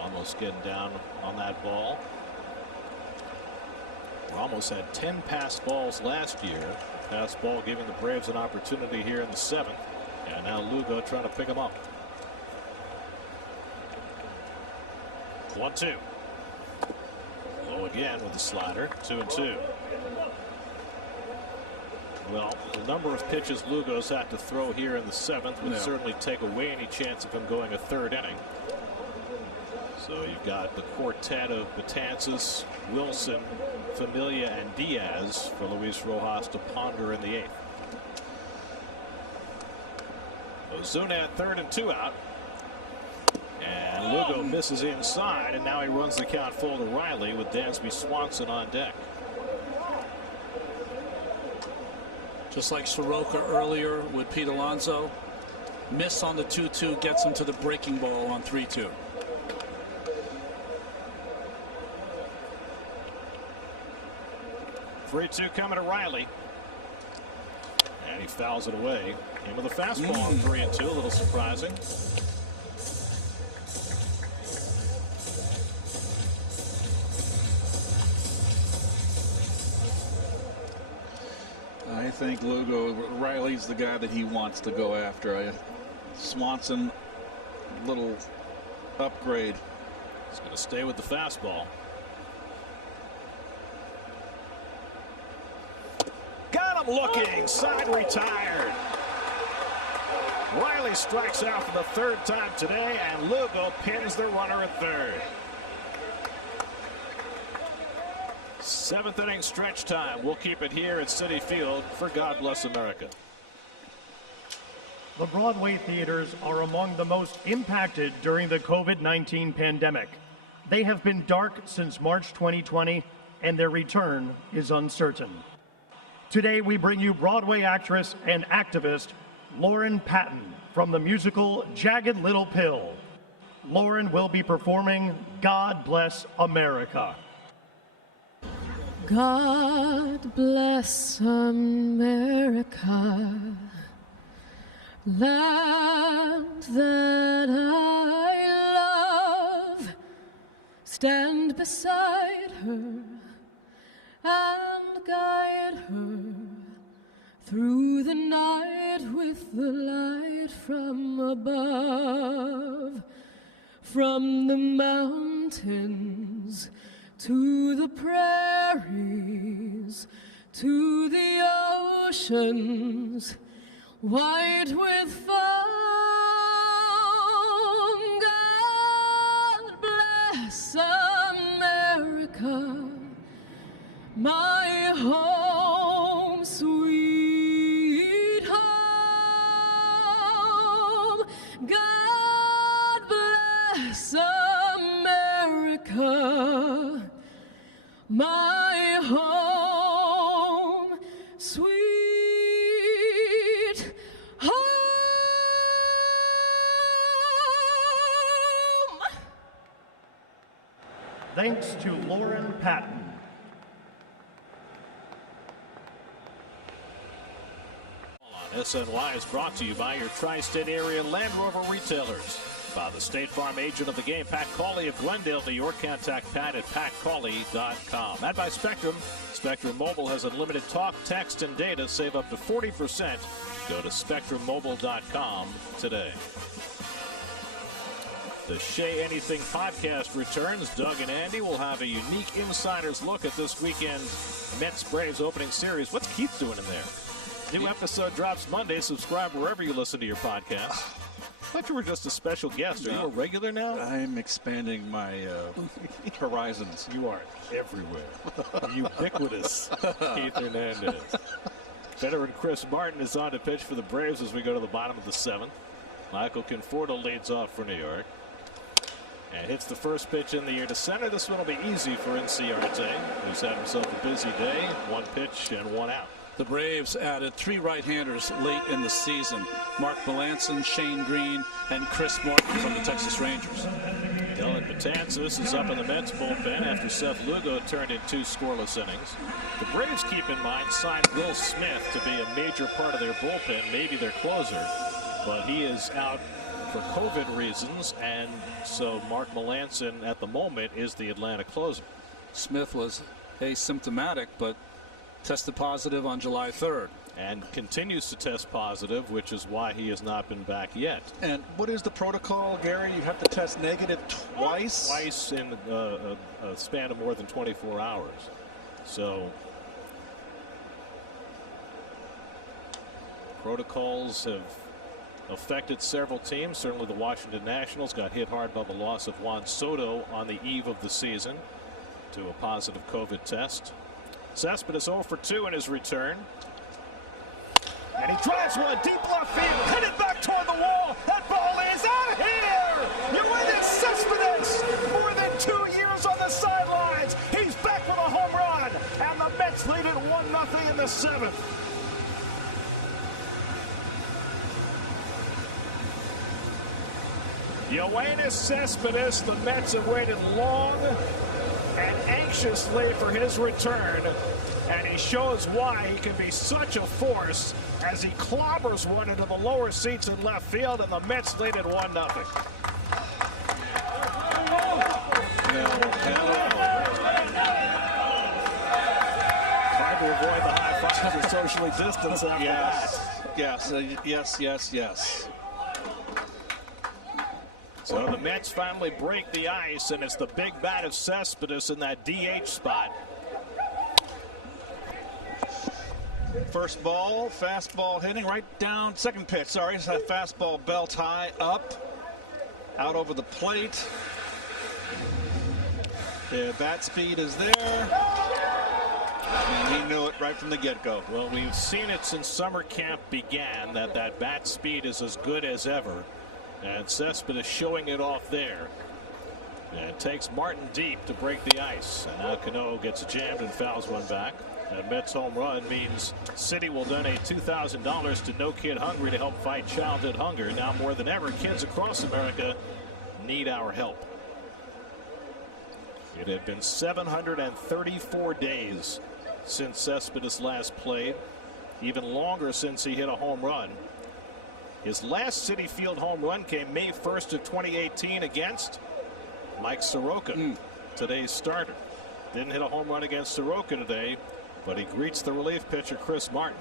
Almost getting down on that ball. Almost had 10 passed balls last year. Pass ball giving the Braves an opportunity here in the 7th. And now Lugo trying to pick him up. 1-2. Low again with the slider. 2-2. Well, the number of pitches Lugo's had to throw here in the 7th would certainly take away any chance of him going a 3rd inning. So you've got the quartet of Betances, Wilson, Familia, and Diaz for Luis Rojas to ponder in the 8th. Ozuna at 3rd and 2 out. And Lugo misses inside, and now he runs the count full to Riley with Dansby Swanson on deck. Just like Soroka earlier with Pete Alonso, miss on the 2-2 gets him to the breaking ball on 3-2. 3-2 coming to Riley. And he fouls it away. Him with a fastball on 3-2, a little surprising. I think Riley's the guy that he wants to go after. Swanson, little upgrade. He's going to stay with the fastball. Got him looking, side retired. Riley strikes out for the 3rd time today, and Lugo pins the runner at 3rd. 7th inning stretch time. We'll keep it here at Citi Field for God Bless America. The Broadway theaters are among the most impacted during the COVID-19 pandemic. They have been dark since March 2020, and their return is uncertain. Today we bring you Broadway actress and activist Lauren Patton from the musical Jagged Little Pill. Lauren will be performing God Bless America. God bless America, land that I love. Stand beside her and guide her through the night with the light from above. From the mountains to the prairies, to the oceans, white with foam. God bless America, my home, sweet home. God bless America, my home, sweet home. Thanks to Lauren Patton. SNY is brought to you by your tri-state area Land Rover retailers. By the State Farm agent of the game, Pat Cauley of Glendale, New York. Contact Pat at patcauley.com. And by Spectrum. Spectrum Mobile has unlimited talk, text, and data. Save up to 40%. Go to spectrummobile.com today. The Shea Anything podcast returns. Doug and Andy will have a unique insider's look at this weekend's Mets-Braves opening series. What's Keith doing in there? New episode drops Monday. Subscribe wherever you listen to your podcast. I thought you were just a special guest. Are you a regular now? I'm expanding my horizons. You are everywhere. Ubiquitous. Keith Hernandez. Veteran Chris Martin is on to pitch for the Braves as we go to the bottom of the 7th. Michael Conforto leads off for New York. And hits the first pitch in the air to center. This one will be easy for Inciarte, who's had himself a busy day. 1 pitch and 1 out. The Braves added 3 right-handers late in the season. Mark Melancon, Shane Green, and Chris Martin from the Texas Rangers. Dylan Betances is up in the Mets bullpen after Seth Lugo turned in 2 scoreless innings. The Braves, keep in mind, signed Will Smith to be a major part of their bullpen, maybe their closer, but he is out for COVID reasons, and so Mark Melancon at the moment is the Atlanta closer. Smith was asymptomatic, but tested positive on July 3rd. And continues to test positive, which is why he has not been back yet. And what is the protocol, Gary? You have to test negative twice? Twice in a span of more than 24 hours. So protocols have affected several teams. Certainly the Washington Nationals got hit hard by the loss of Juan Soto on the eve of the season to a positive COVID test. Cespedes 0 for 2 in his return. And he drives one deep left field, headed back toward the wall. That ball is out of here. Yoenis Cespedes, more than 2 years on the sidelines. He's back with a home run, and the Mets lead it 1-0 in the 7th. Yoenis Cespedes, the Mets have waited long and anxiously for his return, and he shows why he can be such a force as he clobbers one into the lower seats in left field, and the Mets lead it 1-0. Trying to avoid the high fives or socially distance after that. Yes. So the Mets finally break the ice, and it's the big bat of Cespedes in that DH spot. First ball, fastball hitting right down. Second pitch, sorry, it's that fastball belt high up, out over the plate. The bat speed is there. And he knew it right from the get-go. Well, we've seen it since summer camp began that bat speed is as good as ever. And Cespedes showing it off there. And takes Martin deep to break the ice. And now Cano gets jammed and fouls one back. And Mets home run means City will donate $2,000 to No Kid Hungry to help fight childhood hunger. Now more than ever, kids across America need our help. It had been 734 days since Cespedes last played. Even longer since he hit a home run. His last Citi Field home run came May 1st of 2018 against Mike Soroka, today's starter. Didn't hit a home run against Soroka today, but he greets the relief pitcher Chris Martin.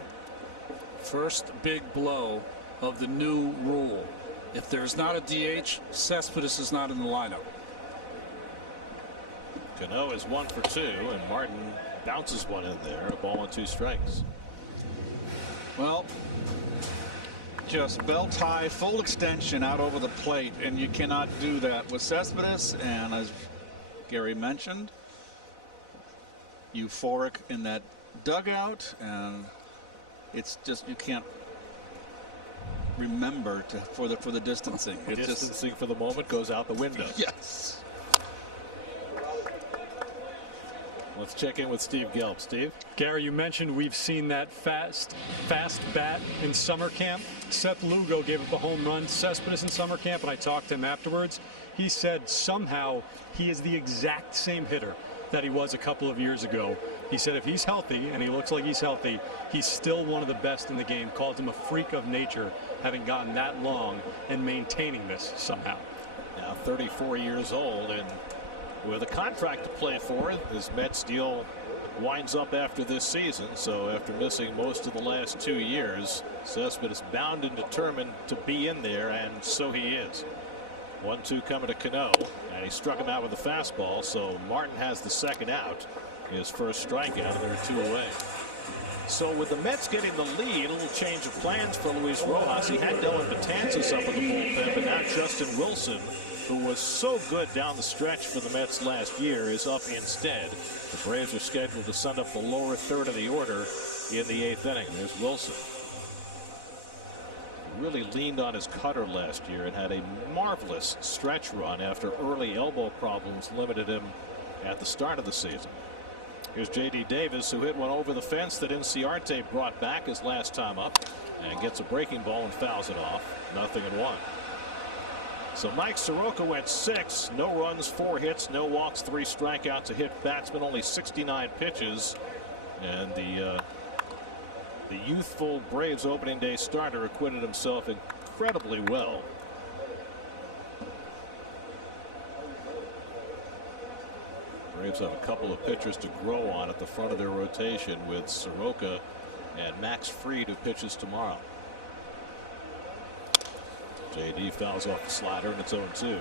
First big blow of the new rule. If there's not a DH, Cespedes is not in the lineup. Cano is 1 for 2, and Martin bounces one in there. A ball and 2 strikes. Well, just belt high, full extension out over the plate, and you cannot do that with Cespedes. And as Gary mentioned, euphoric in that dugout, and it's just you can't remember for the distancing. It's distancing for the moment goes out the window. Yes. Let's check in with Steve Gelb. Steve? Gary, you mentioned we've seen that fast bat in summer camp. Seth Lugo gave up a home run, Cespedes in summer camp, and I talked to him afterwards. He said somehow he is the exact same hitter that he was a couple of years ago. He said if he's healthy, and he looks like he's healthy, he's still one of the best in the game. Called him a freak of nature, having gotten that long and maintaining this somehow. Now 34 years old and with a contract to play for, his Mets deal winds up after this season. So after missing most of the last 2 years, Cespedes bound and determined to be in there, and so he is. 1-2 coming to Cano, and he struck him out with a fastball. So Martin has the second out, his first strikeout, and they're 2 away. So with the Mets getting the lead, a little change of plans for Luis Rojas. He had Dylan Betances up in the bullpen, but now Justin Wilson, who was so good down the stretch for the Mets last year, is up instead. The Braves are scheduled to send up the lower third of the order in the 8th inning. There's Wilson. really leaned on his cutter last year and had a marvelous stretch run after early elbow problems limited him at the start of the season. Here's J.D. Davis, who hit one over the fence that Inciarte brought back his last time up, and gets a breaking ball and fouls it off. 0-1. So Mike Soroka went 6, no runs, 4 hits, no walks, 3 strikeouts, a hit batsman, only 69 pitches, and the youthful Braves opening day starter acquitted himself incredibly well. Braves have a couple of pitchers to grow on at the front of their rotation with Soroka and Max Fried, who pitches tomorrow. JD fouls off the slider, and it's 0-2.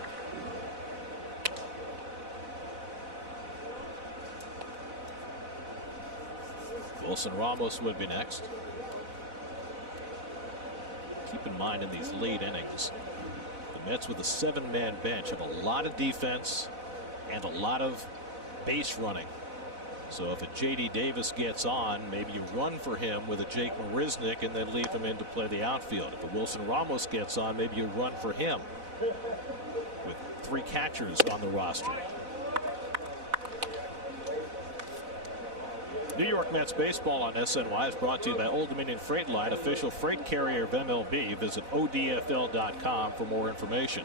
Wilson Ramos would be next. Keep in mind, in these late innings, the Mets with a 7-man bench have a lot of defense and a lot of base running. So if a J.D. Davis gets on, maybe you run for him with a Jake Marisnick and then leave him in to play the outfield. If a Wilson Ramos gets on, maybe you run for him with 3 catchers on the roster. New York Mets baseball on SNY is brought to you by Old Dominion Freight Line, official freight carrier of MLB. Visit odfl.com for more information.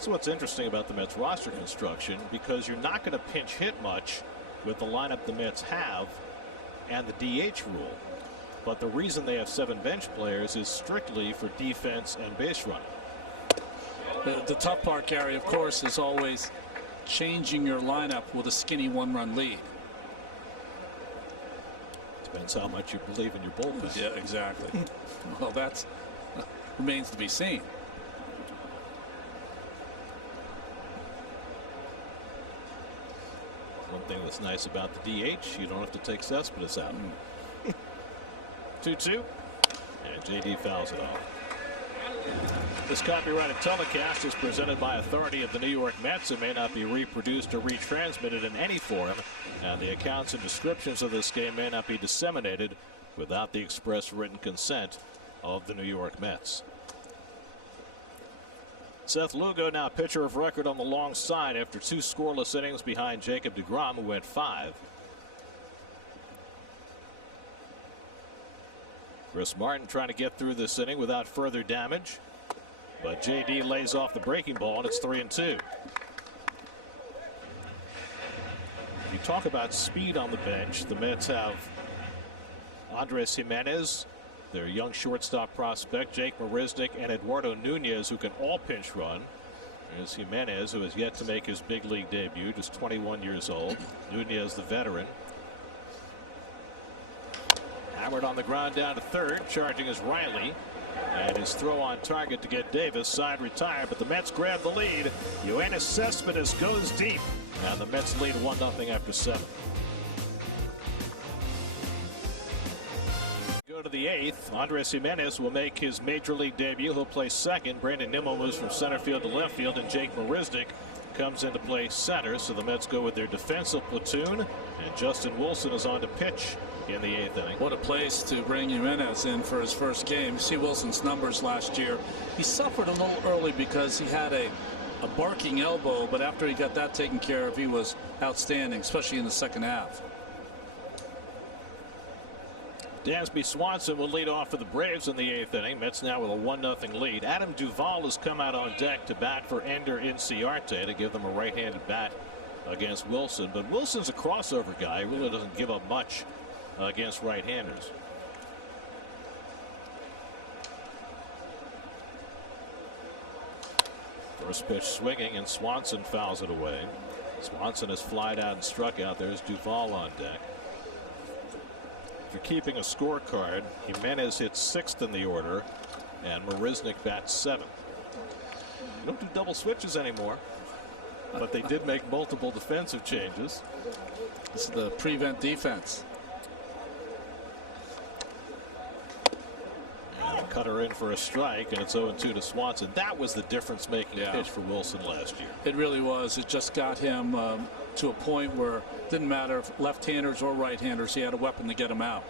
So what's interesting about the Mets roster construction, because you're not going to pinch hit much with the lineup the Mets have and the DH rule. But the reason they have 7 bench players is strictly for defense and base running. The tough part, Gary, of course, is always changing your lineup with a skinny 1-run lead. Depends how much you believe in your bullpen. Yeah, exactly. Well, that remains to be seen. One thing that's nice about the DH, you don't have to take Cespedes out. 2-2, and JD fouls it off. This copyrighted telecast is presented by authority of the New York Mets. It may not be reproduced or retransmitted in any form, and the accounts and descriptions of this game may not be disseminated without the express written consent of the New York Mets. Seth Lugo now pitcher of record on the long side after 2 scoreless innings behind Jacob deGrom, who went 5. Chris Martin trying to get through this inning without further damage, but JD lays off the breaking ball, and it's 3-2. You talk about speed on the bench. The Mets have Andres Jimenez, their young shortstop prospect, Jake Marisnick, and Eduardo Nunez, who can all pinch run. There's Jimenez, who has yet to make his big league debut, just 21 years old. Nunez, the veteran. Hammered on the ground down to third. Charging is Riley. And his throw on target to get Davis. Side retired, but the Mets grab the lead. Yoenis Cespedes goes deep. And the Mets lead 1-0 after 7. Go to the 8th. Andres Jimenez will make his major league debut. He'll play second. Brandon Nimmo moves from center field to left field, and Jake Marisnick comes in to play center. So the Mets go with their defensive platoon, and Justin Wilson is on to pitch in the 8th inning. What a place to bring Jimenez in for his first game. You see Wilson's numbers last year. He suffered a little early because he had a barking elbow, but after he got that taken care of, he was outstanding, especially in the second half. Dansby Swanson will lead off for the Braves in the 8th inning. Mets now with a 1-0 lead. Adam Duvall has come out on deck to bat for Ender Inciarte to give them a right-handed bat against Wilson. But Wilson's a crossover guy. He really doesn't give up much against right-handers. First pitch swinging, and Swanson fouls it away. Swanson has flied out and struck out. There's Duvall on deck. If you're keeping a scorecard, Jimenez hits 6th in the order, and Marisnick bats 7th. You don't do double switches anymore, but they did make multiple defensive changes. This is the prevent defense. And cutter in for a strike, and it's 0-2 to Swanson. That was the difference-making pitch for Wilson last year. It really was. It just got him to a point where it didn't matter if left-handers or right-handers. He had a weapon to get him out.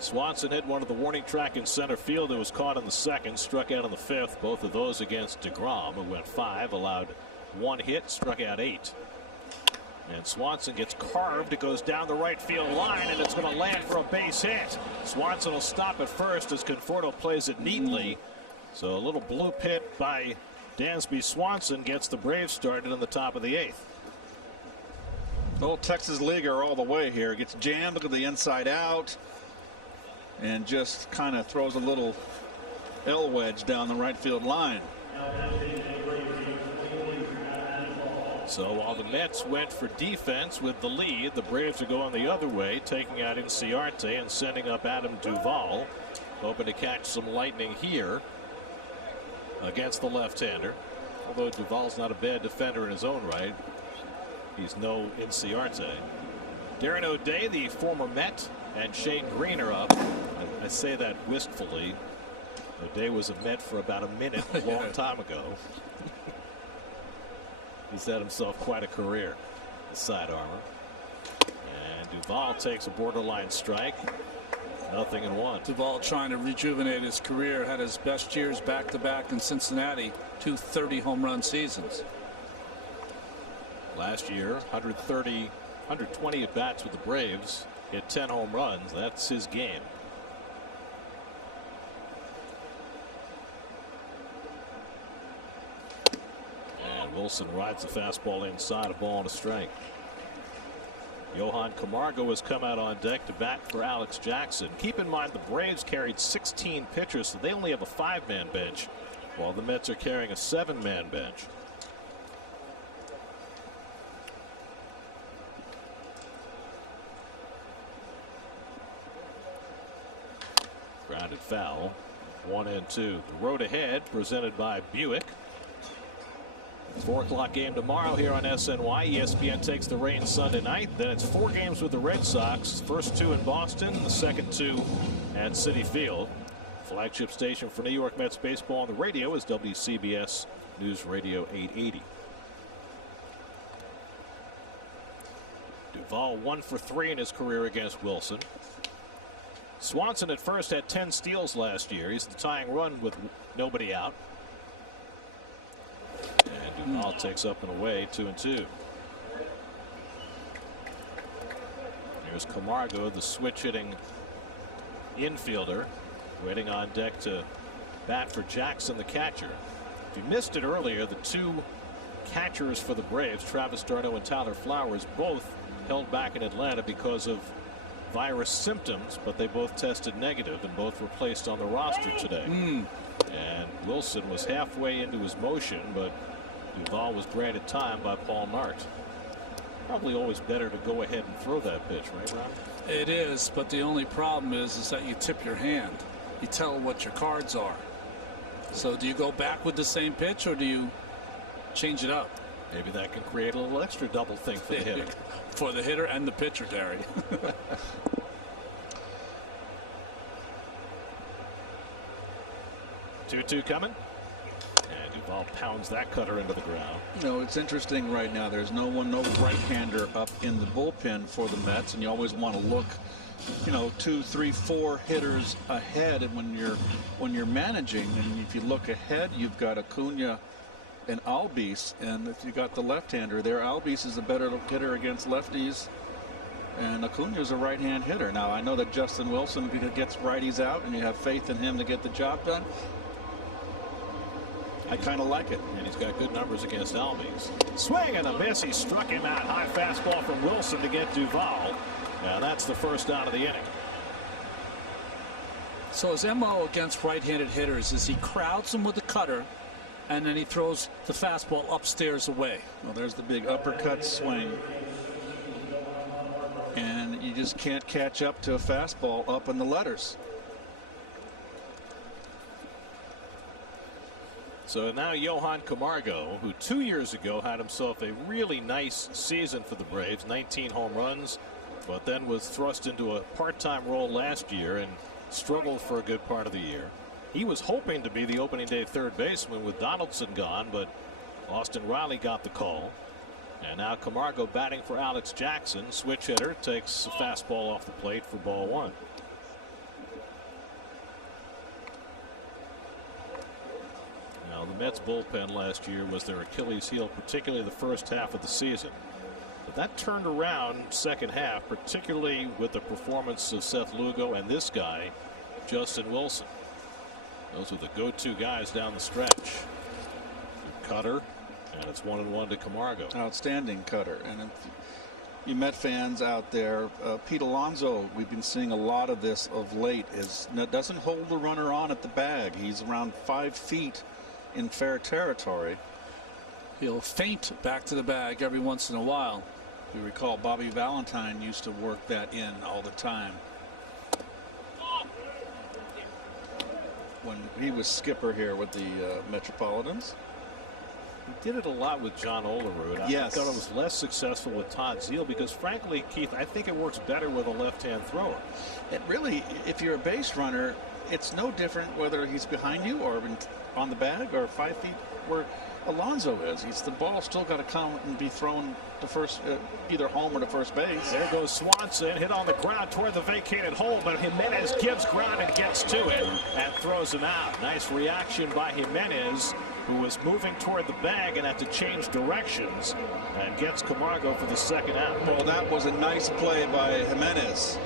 Swanson hit one of the warning track in center field that was caught in the second, struck out in the fifth. Both of those against DeGrom, who went 5, allowed 1 hit, struck out 8. And Swanson gets carved. It goes down the right field line, and it's going to land for a base hit. Swanson will stop at first as Conforto plays it neatly. So a little bloop hit by Dansby Swanson gets the Braves started in the top of the 8th. Old Texas Leaguer all the way here. Gets jammed. Look at the inside out. And just kind of throws a little L wedge down the right field line. So while the Mets went for defense with the lead, the Braves are going the other way, taking out Inciarte and sending up Adam Duvall, hoping to catch some lightning here against the left-hander. Although Duvall's not a bad defender in his own right, he's no Inciarte. Darren O'Day, the former Met, and Shane Green are up. I say that wistfully. O'Day was a Met for about a minute a long time ago. He's had himself quite a career. The side armor. And Duvall takes a borderline strike. 0-1. Duvall trying to rejuvenate his career. Had his best years back-to-back in Cincinnati. 2 30-home run seasons. Last year, 120 at-bats with the Braves. Hit 10 home runs. That's his game. And Wilson rides the fastball inside, a ball and a strike. Johan Camargo has come out on deck to bat for Alex Jackson. Keep in mind the Braves carried 16 pitchers, so they only have a 5-man bench, while the Mets are carrying a 7-man bench. Grounded foul. 1-2. The road ahead presented by Buick. 4 o'clock game tomorrow here on SNY. ESPN takes the reins Sunday night. Then it's 4 games with the Red Sox. First 2 in Boston, the second 2 at Citi Field. Flagship station for New York Mets baseball on the radio is WCBS News Radio 880. Duvall 1 for 3 in his career against Wilson. Swanson at first had 10 steals last year. He's the tying run with nobody out. And Duvall takes up and away 2-2. Here's Camargo, the switch hitting infielder, waiting on deck to bat for Jackson, the catcher. If you missed it earlier, the 2 catchers for the Braves, Travis d'Arnaud and Tyler Flowers, both held back in Atlanta because of virus symptoms, but they both tested negative and both were placed on the roster today. And Wilson was halfway into his motion, but Duvall was granted time by Paul Nart. Probably always better to go ahead and throw that pitch, right, Ron? It is, but the only problem is that you tip your hand. You tell what your cards are. So do you go back with the same pitch, or do you change it up? Maybe that can create a little extra double thing for the hitter. For the hitter and the pitcher, Terry. 2-2 coming. And Duvall pounds that cutter into the ground. You know, it's interesting right now. There's no right-hander up in the bullpen for the Mets, and you always want to look, you know, 2, 3, 4 hitters ahead. And when you're managing, and if you look ahead, you've got Acuna and Albies, and if you got the left-hander there, Albies is a better hitter against lefties, and Acuna is a right-hand hitter. Now I know that Justin Wilson gets righties out, and you have faith in him to get the job done. I kind of like it. And he's got good numbers against Albies. Swing and a miss. He struck him out. High fastball from Wilson to get Duvall. Now that's the first out of the inning. So his MO against right-handed hitters is he crowds them with the cutter, and then he throws the fastball upstairs away. Well, there's the big uppercut swing. And you just can't catch up to a fastball up in the letters. So now Johan Camargo, who 2 years ago had himself a really nice season for the Braves, 19 home runs, but then was thrust into a part-time role last year and struggled for a good part of the year. He was hoping to be the opening day third baseman with Donaldson gone, but Austin Riley got the call. And now Camargo batting for Alex Jackson. Switch hitter takes a fastball off the plate for ball 1. Mets bullpen last year was their Achilles heel, particularly the first half of the season. But that turned around second half, particularly with the performance of Seth Lugo and this guy, Justin Wilson. Those are the go-to guys down the stretch. Cutter, and it's 1-1 to Camargo. Outstanding cutter. And if you Met fans out there, Pete Alonso, we've been seeing a lot of this of late, doesn't hold the runner on at the bag. He's around 5 feet in fair territory. He'll feint back to the bag every once in a while. You recall Bobby Valentine used to work that in all the time when he was skipper here with the Metropolitans. He did it a lot with John Olerud. Yes. I thought it was less successful with Todd Zeile because, frankly, Keith, I think it works better with a left-hand thrower. It really, if you're a base runner, it's no different whether he's behind you or on the bag or 5 feet where Alonso is. The ball still got to come and be thrown to first, either home or to first base. There goes Swanson, hit on the ground toward the vacated hole, but Jimenez gives ground and gets to it and throws him out. Nice reaction by Jimenez, who was moving toward the bag and had to change directions, and gets Camargo for the second out. Well, that was a nice play by Jimenez.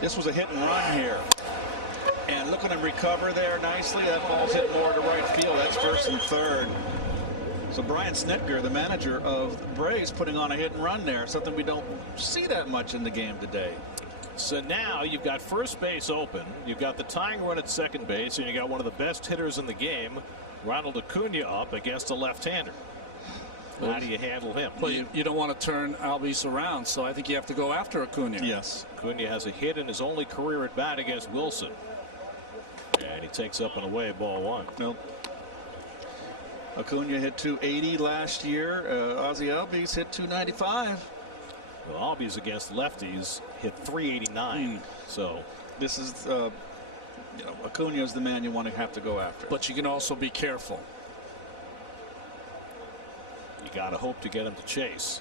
This was a hit and run here. And look at him recover there nicely. That ball's hit more to right field. That's first and third. So Brian Snitker, the manager of the Braves, putting on a hit and run there, something we don't see that much in the game today. So now you've got first base open, you've got the tying run at second base, and you got one of the best hitters in the game, Ronald Acuna, up against a left-hander. How do you handle him? Well, you don't want to turn Albies around, so I think you have to go after Acuna. Yes. Acuna has a hit in his only career at bat against Wilson. And he takes up and away, ball one. Nope. Acuna hit 280 last year. Ozzie Albies hit 295. Well, Albies against lefties hit 389. So this is, Acuna is the man you want to have to go after. But you can also be careful. You got to hope to get him to chase.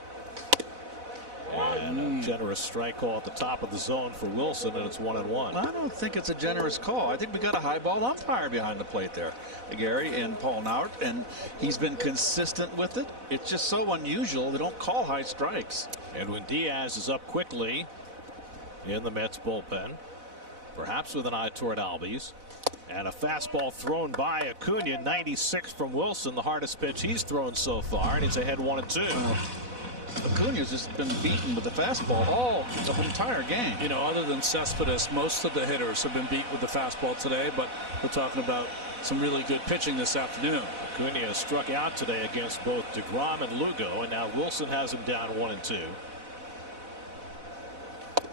And a generous strike call at the top of the zone for Wilson, and it's 1-1. I don't think it's a generous call. I think we got a high ball umpire behind the plate there, Gary, and Paul Nauert, and he's been consistent with it. It's just so unusual they don't call high strikes. Edwin Diaz is up quickly in the Mets bullpen, perhaps with an eye toward Albies. And a fastball thrown by Acuna, 96 from Wilson, the hardest pitch he's thrown so far, and he's ahead 1-2. Acuna's just been beaten with the fastball all the entire game. You know, other than Cespedes, most of the hitters have been beat with the fastball today, but we're talking about some really good pitching this afternoon. Acuna struck out today against both DeGrom and Lugo, and now Wilson has him down 1-2.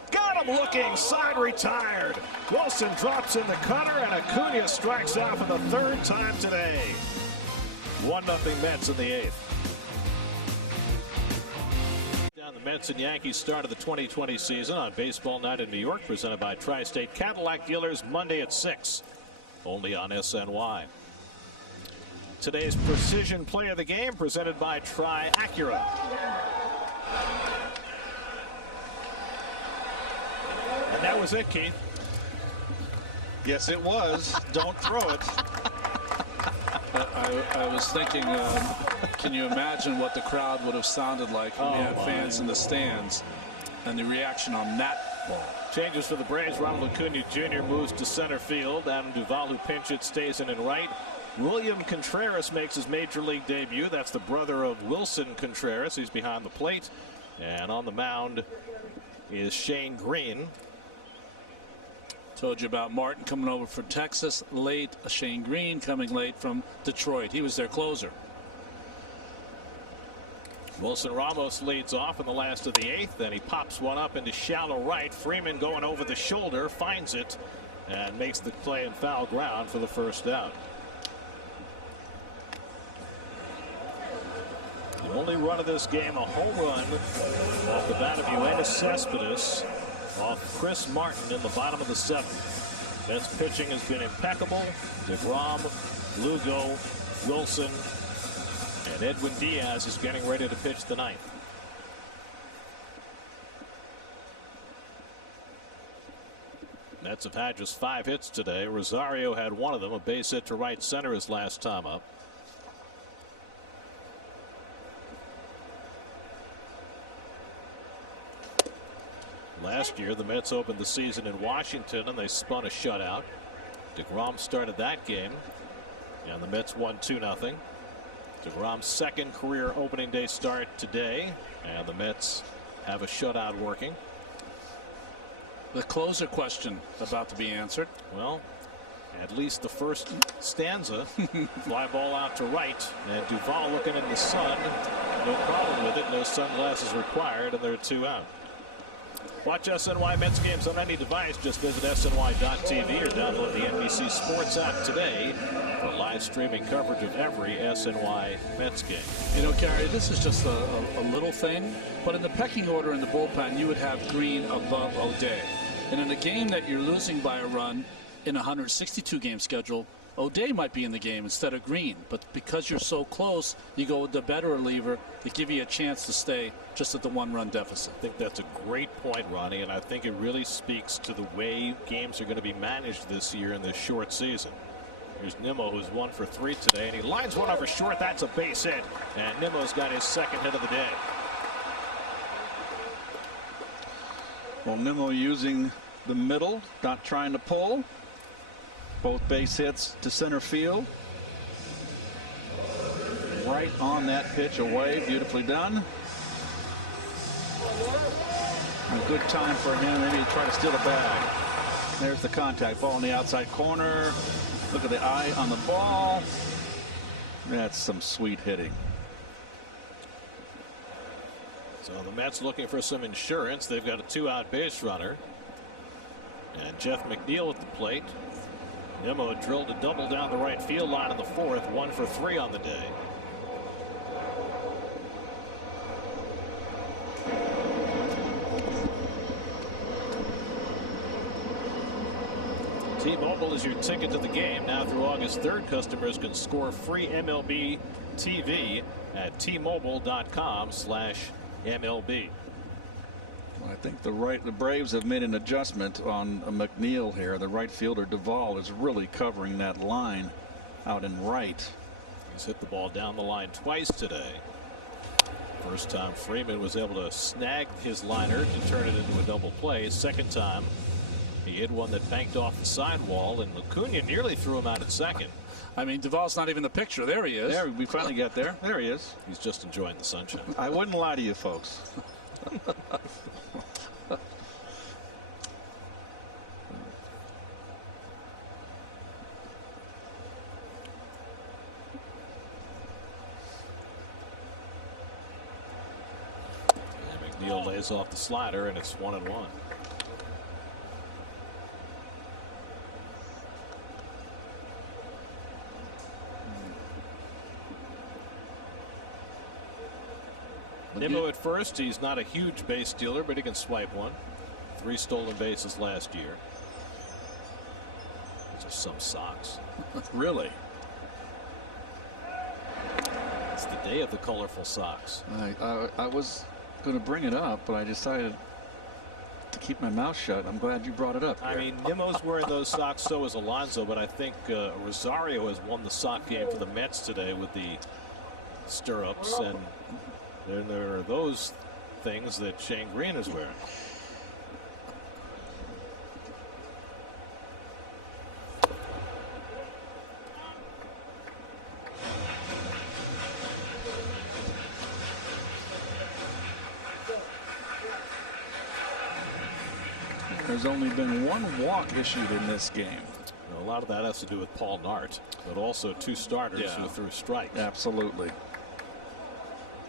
Got him looking, side retired. Wilson drops in the cutter, and Acuna strikes out for the third time today. 1-0 Mets in the eighth. The Mets and Yankees start of the 2020 season on Baseball Night in New York, presented by Tri-State Cadillac Dealers, Monday at 6, only on SNY. Today's precision play of the game presented by Tri-Acura. And that was it, Keith. Yes, it was. Don't throw it. I was thinking, can you imagine what the crowd would have sounded like when we had fans in the stands and the reaction on that ball? Changes for the Braves. Ronald Acuna Jr. moves to center field. Adam Duvall, who pinch hit, stays in right. William Contreras makes his major league debut. That's the brother of Wilson Contreras. He's behind the plate. And on the mound is Shane Green. Told you about Martin coming over from Texas late. Shane Green coming late from Detroit. He was their closer. Wilson Ramos leads off in the last of the eighth. Then he pops one up into shallow right. Freeman going over the shoulder, finds it, and makes the play in foul ground for the first out. The only run of this game, a home run off the bat of Yoenis Cespedes off Chris Martin in the bottom of the seventh. Mets pitching has been impeccable. DeGrom, Lugo, Wilson, and Edwin Diaz is getting ready to pitch the ninth. Mets have had just 5 hits today. Rosario had one of them, a base hit to right center his last time up. Last year, the Mets opened the season in Washington and they spun a shutout. DeGrom started that game, and the Mets won 2-0. DeGrom's second career opening day start today, and the Mets have a shutout working. The closer question about to be answered. Well, at least the first stanza. Fly ball out to right, and Duvall looking in the sun. No problem with it. No sunglasses required, and there are 2 out. Watch SNY Mets games on any device. Just visit SNY.TV or download the NBC Sports app today for live streaming coverage of every SNY Mets game. You know, Gary, this is just a little thing, but in the pecking order in the bullpen, you would have Green above O'Day. And in a game that you're losing by a run in a 162-game schedule, O'Day might be in the game instead of Green. But because you're so close, you go with the better reliever to give you a chance to stay just at the 1-run deficit. I think that's a great point, Ronnie, and I think it really speaks to the way games are going to be managed this year in this short season. Here's Nimmo, who's 1 for 3 today, and he lines one over short. That's a base hit, and Nimmo's got his second hit of the day. Well, Nimmo using the middle, not trying to pull. Both base hits to center field. Right on that pitch away. Beautifully done. A good time for him. Maybe to try to steal the bag. There's the contact. Ball in the outside corner. Look at the eye on the ball. That's some sweet hitting. So the Mets looking for some insurance. They've got a 2-out base runner. And Jeff McNeil at the plate. Nimmo drilled a double down the right field line in the 4th. 1 for 3 on the day. T-Mobile is your ticket to the game. Now through August 3rd, customers can score free MLB TV at T-Mobile.com/MLB. I think the Braves have made an adjustment on McNeil here. The right fielder Duvall is really covering that line out in right. He's hit the ball down the line twice today. First time Freeman was able to snag his liner to turn it into a double play. Second time he hit one that banked off the sidewall, and Acuna nearly threw him out at second. I mean, Duvall's not even the picture. There he is. There, we finally got there. There he is. He's just enjoying the sunshine. I wouldn't lie to you folks. McNeil lays off the slider, and it's 1-1. Nimmo at first. He's not a huge base stealer, but he can swipe one. 3 stolen bases last year. Those are some socks. Really? It's the day of the colorful socks. I was going to bring it up, but I decided to keep my mouth shut. I'm glad you brought it up. I mean, Nimmo's wearing those socks, so is Alonso, but I think Rosario has won the sock game for the Mets today with the stirrups, and there are those things that Shane Green is wearing. There's only been 1 walk issued in this game. A lot of that has to do with Paul Nart, but also 2 starters who threw strikes. Absolutely.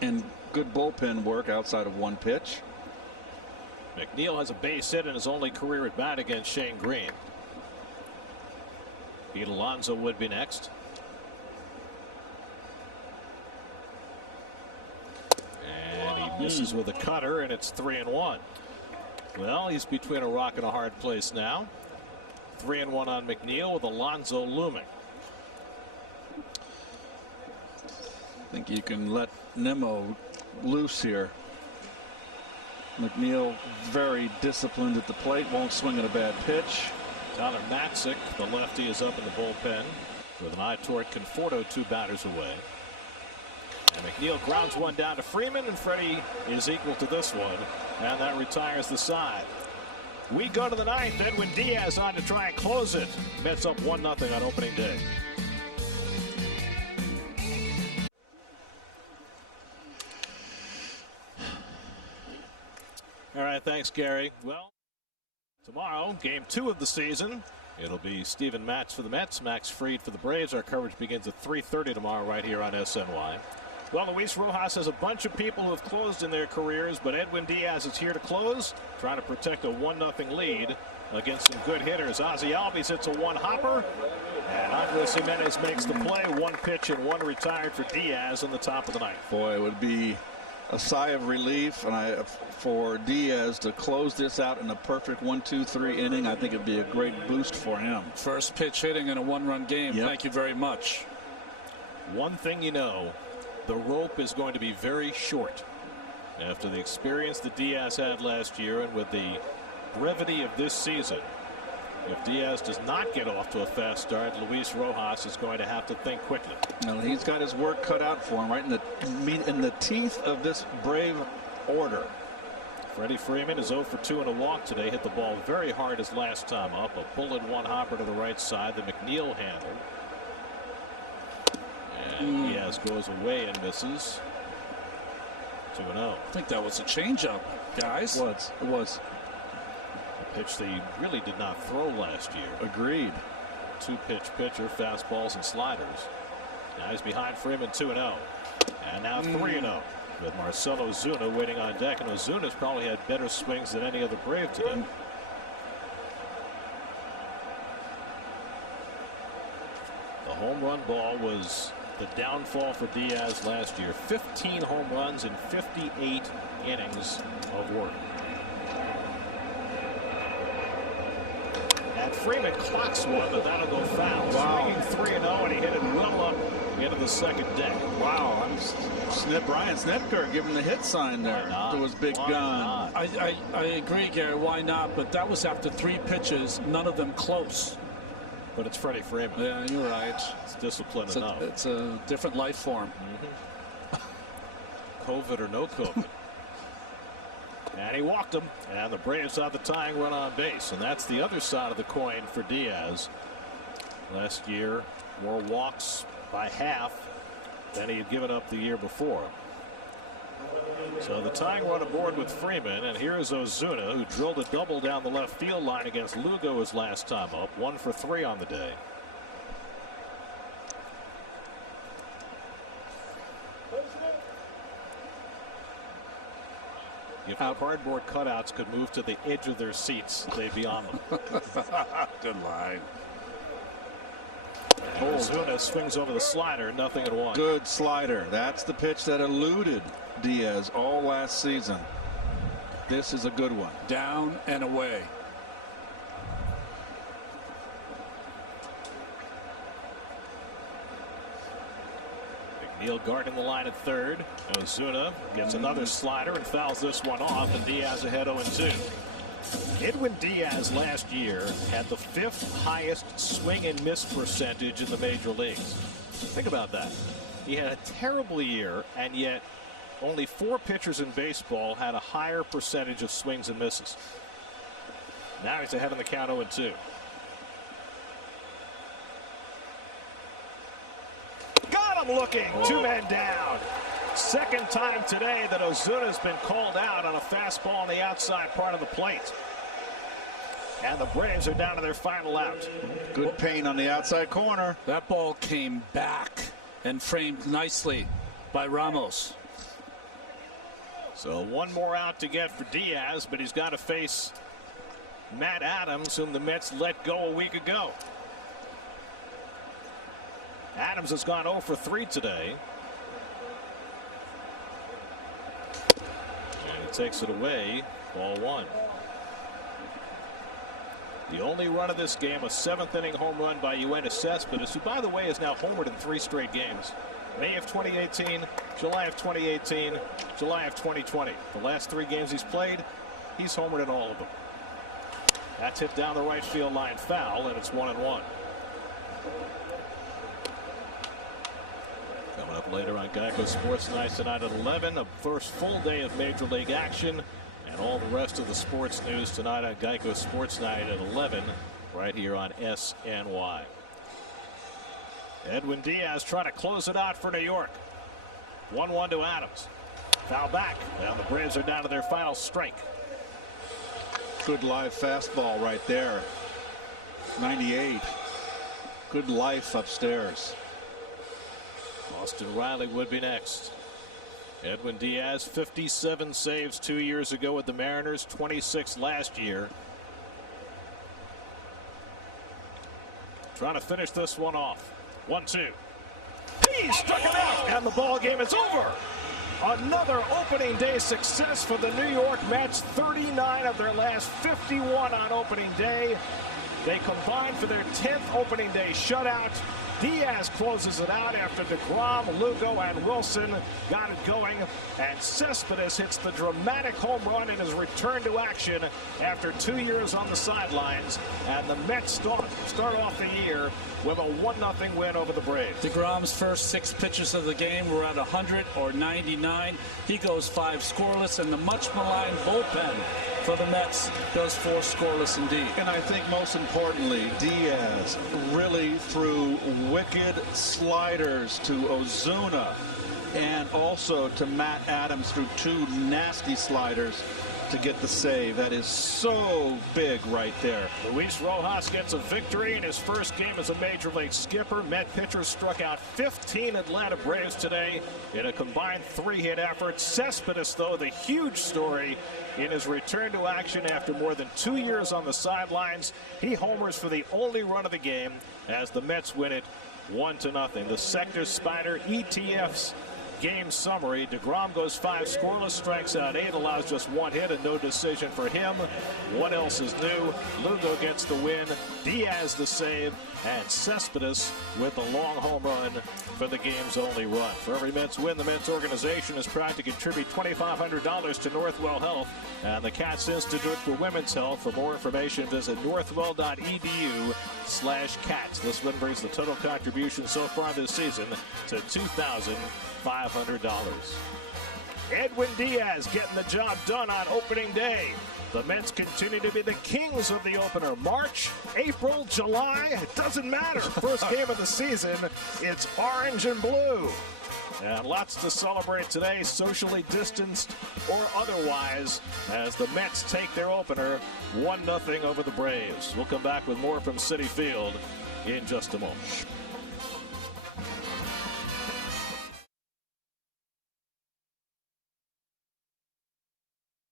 And good bullpen work outside of 1 pitch. McNeil has a base hit in his only career at bat against Shane Green. Pete Alonso would be next. And he misses with a cutter, and it's 3-1. Well, he's between a rock and a hard place now. 3-1 on McNeil with Alonso looming. I think you can let Nimmo loose here. McNeil very disciplined at the plate, won't swing at a bad pitch. Tyler Matzik, the lefty, is up in the bullpen with an eye toward Conforto, 2 batters away. And McNeil grounds one down to Freeman, and Freddie is equal to this one, and that retires the side. We go to the ninth. Edwin Diaz on to try and close it. Mets up 1-0 on opening day. All right, thanks, Gary. Well, tomorrow, game 2 of the season. It'll be Steven Matz for the Mets, Max Fried for the Braves. Our coverage begins at 3:30 tomorrow right here on SNY. Well, Luis Rojas has a bunch of people who have closed in their careers, but Edwin Diaz is here to close, trying to protect a 1-0 lead against some good hitters. Ozzie Albies hits a one-hopper, and Andres Jimenez makes the play. 1 pitch and 1 retired for Diaz in the top of the ninth. Boy, it would be a sigh of relief for Diaz to close this out in a perfect 1-2-3 inning. I think it'd be a great boost for him. First pitch hitting in a 1-run game. Yep. Thank you very much. One thing you know, the rope is going to be very short. After the experience that Diaz had last year and with the brevity of this season, if Diaz does not get off to a fast start, Luis Rojas is going to have to think quickly. Well, he's got his work cut out for him right in the teeth of this Brave order. Freddie Freeman is 0 for 2 in a walk today. Hit the ball very hard his last time up. A bullet one-hopper to the right side. The McNeil handle. And Diaz goes away and misses. 2-0. I think that was a changeup, guys. It was. A pitch that he really did not throw last year. Agreed. 2-pitch pitcher, fastballs and sliders. Now he's behind Freeman 2-0. And now 3-0 with Marcell Ozuna waiting on deck. And Ozuna's probably had better swings than any other Brave today. The home run ball was the downfall for Diaz last year. 15 home runs in 58 innings of work. And Freeman clocks one, but that'll go foul. Wow. Swinging 3-0, and he hit it well up into the second deck. Wow. Brian Snitker giving the hit sign there to his big gun. I agree, Gary. Why not? But that was after 3 pitches, none of them close. But it's Freddie Freeman. Yeah, you're right. It's discipline enough. It's a different life form. COVID or no COVID. And he walked him, and the Braves have the tying run on base, and that's the other side of the coin for Diaz. Last year, more walks by half than he had given up the year before. So the tying run aboard with Freeman, and here's Ozuna, who drilled a double down the left field line against Lugo his last time up. 1 for 3 on the day. If the cardboard cutouts could move to the edge of their seats, they'd be on them. Good line. Ozuna swings over the slider, 0-1. Good slider. That's the pitch that eluded Diaz all last season. This is a good one. Down and away. McNeil guarding the line at third. Ozuna gets another slider and fouls this one off, and Diaz ahead 0-2. Edwin Diaz last year had the 5th highest swing and miss percentage in the major leagues. Think about that. He had a terrible year, and yet only 4 pitchers in baseball had a higher percentage of swings and misses. Now he's ahead in the count 0-2. Got him looking. 2 men down. Second time today that Ozuna's been called out on a fastball on the outside part of the plate. And the Braves are down to their final out. Good pain on the outside corner. That ball came back and framed nicely by Ramos. So 1 more out to get for Diaz, but he's got to face Matt Adams, whom the Mets let go a week ago. Adams has gone 0 for 3 today. And he takes it away. Ball 1. The only run of this game, a 7th inning home run by Yoenis Cespedes, who, by the way, is now homered in 3 straight games. May of 2018, July of 2018, July of 2020. The last 3 games he's played, he's homered in all of them. That's hit down the right field line foul, and it's 1-1. Coming up later on Geico Sports Night tonight at 11, the first full day of Major League action. And all the rest of the sports news tonight on Geico Sports Night at 11, right here on SNY. Edwin Diaz trying to close it out for New York. 1-1 to Adams. Foul back. Now the Braves are down to their final strike. Good live fastball right there. 98. Good life upstairs. Austin Riley would be next. Edwin Diaz, 57 saves 2 years ago with the Mariners, 26 last year. Trying to finish this one off. 1-2. He struck him out, and the ball game is over. Another opening day success for the New York Mets. 39 of their last 51 on opening day. They combined for their 10th opening day shutout. Diaz closes it out after DeGrom, Lugo, and Wilson got it going. And Cespedes hits the dramatic home run in his return to action after 2 years on the sidelines. And the Mets start off the year with a 1-0 win over the Braves. DeGrom's first 6 pitches of the game were at 100 or 99. He goes 5 scoreless, and the much maligned bullpen for the Mets goes 4 scoreless indeed. And I think most importantly, Diaz really threw wicked sliders to Ozuna and also to Matt Adams, threw 2 nasty sliders to get the save. That is so big right there. Luis Rojas gets a victory in his first game as a major league skipper. Met pitchers struck out 15 Atlanta Braves today in a combined 3-hit effort. Cespedes, though, the huge story in his return to action after more than 2 years on the sidelines. He homers for the only run of the game as the Mets win it 1-0. The Sector Spider ETF's game summary: DeGrom goes 5 scoreless, strikes out 8, allows just 1 hit and no decision for him. What else is new? Lugo gets the win, Diaz the save, and Cespedes with the long home run for the game's only run. For every Mets win, the Mets organization is proud to contribute $2,500 to Northwell Health and the Katz Institute for Women's Health. For more information, visit northwell.edu/cats. This one brings the total contribution so far this season to $2,500. Edwin Diaz getting the job done on opening day. The Mets continue to be the kings of the opener. March, April, July, it doesn't matter. First game of the season, it's orange and blue. And lots to celebrate today, socially distanced or otherwise, as the Mets take their opener 1-0 over the Braves. We'll come back with more from Citi Field in just a moment.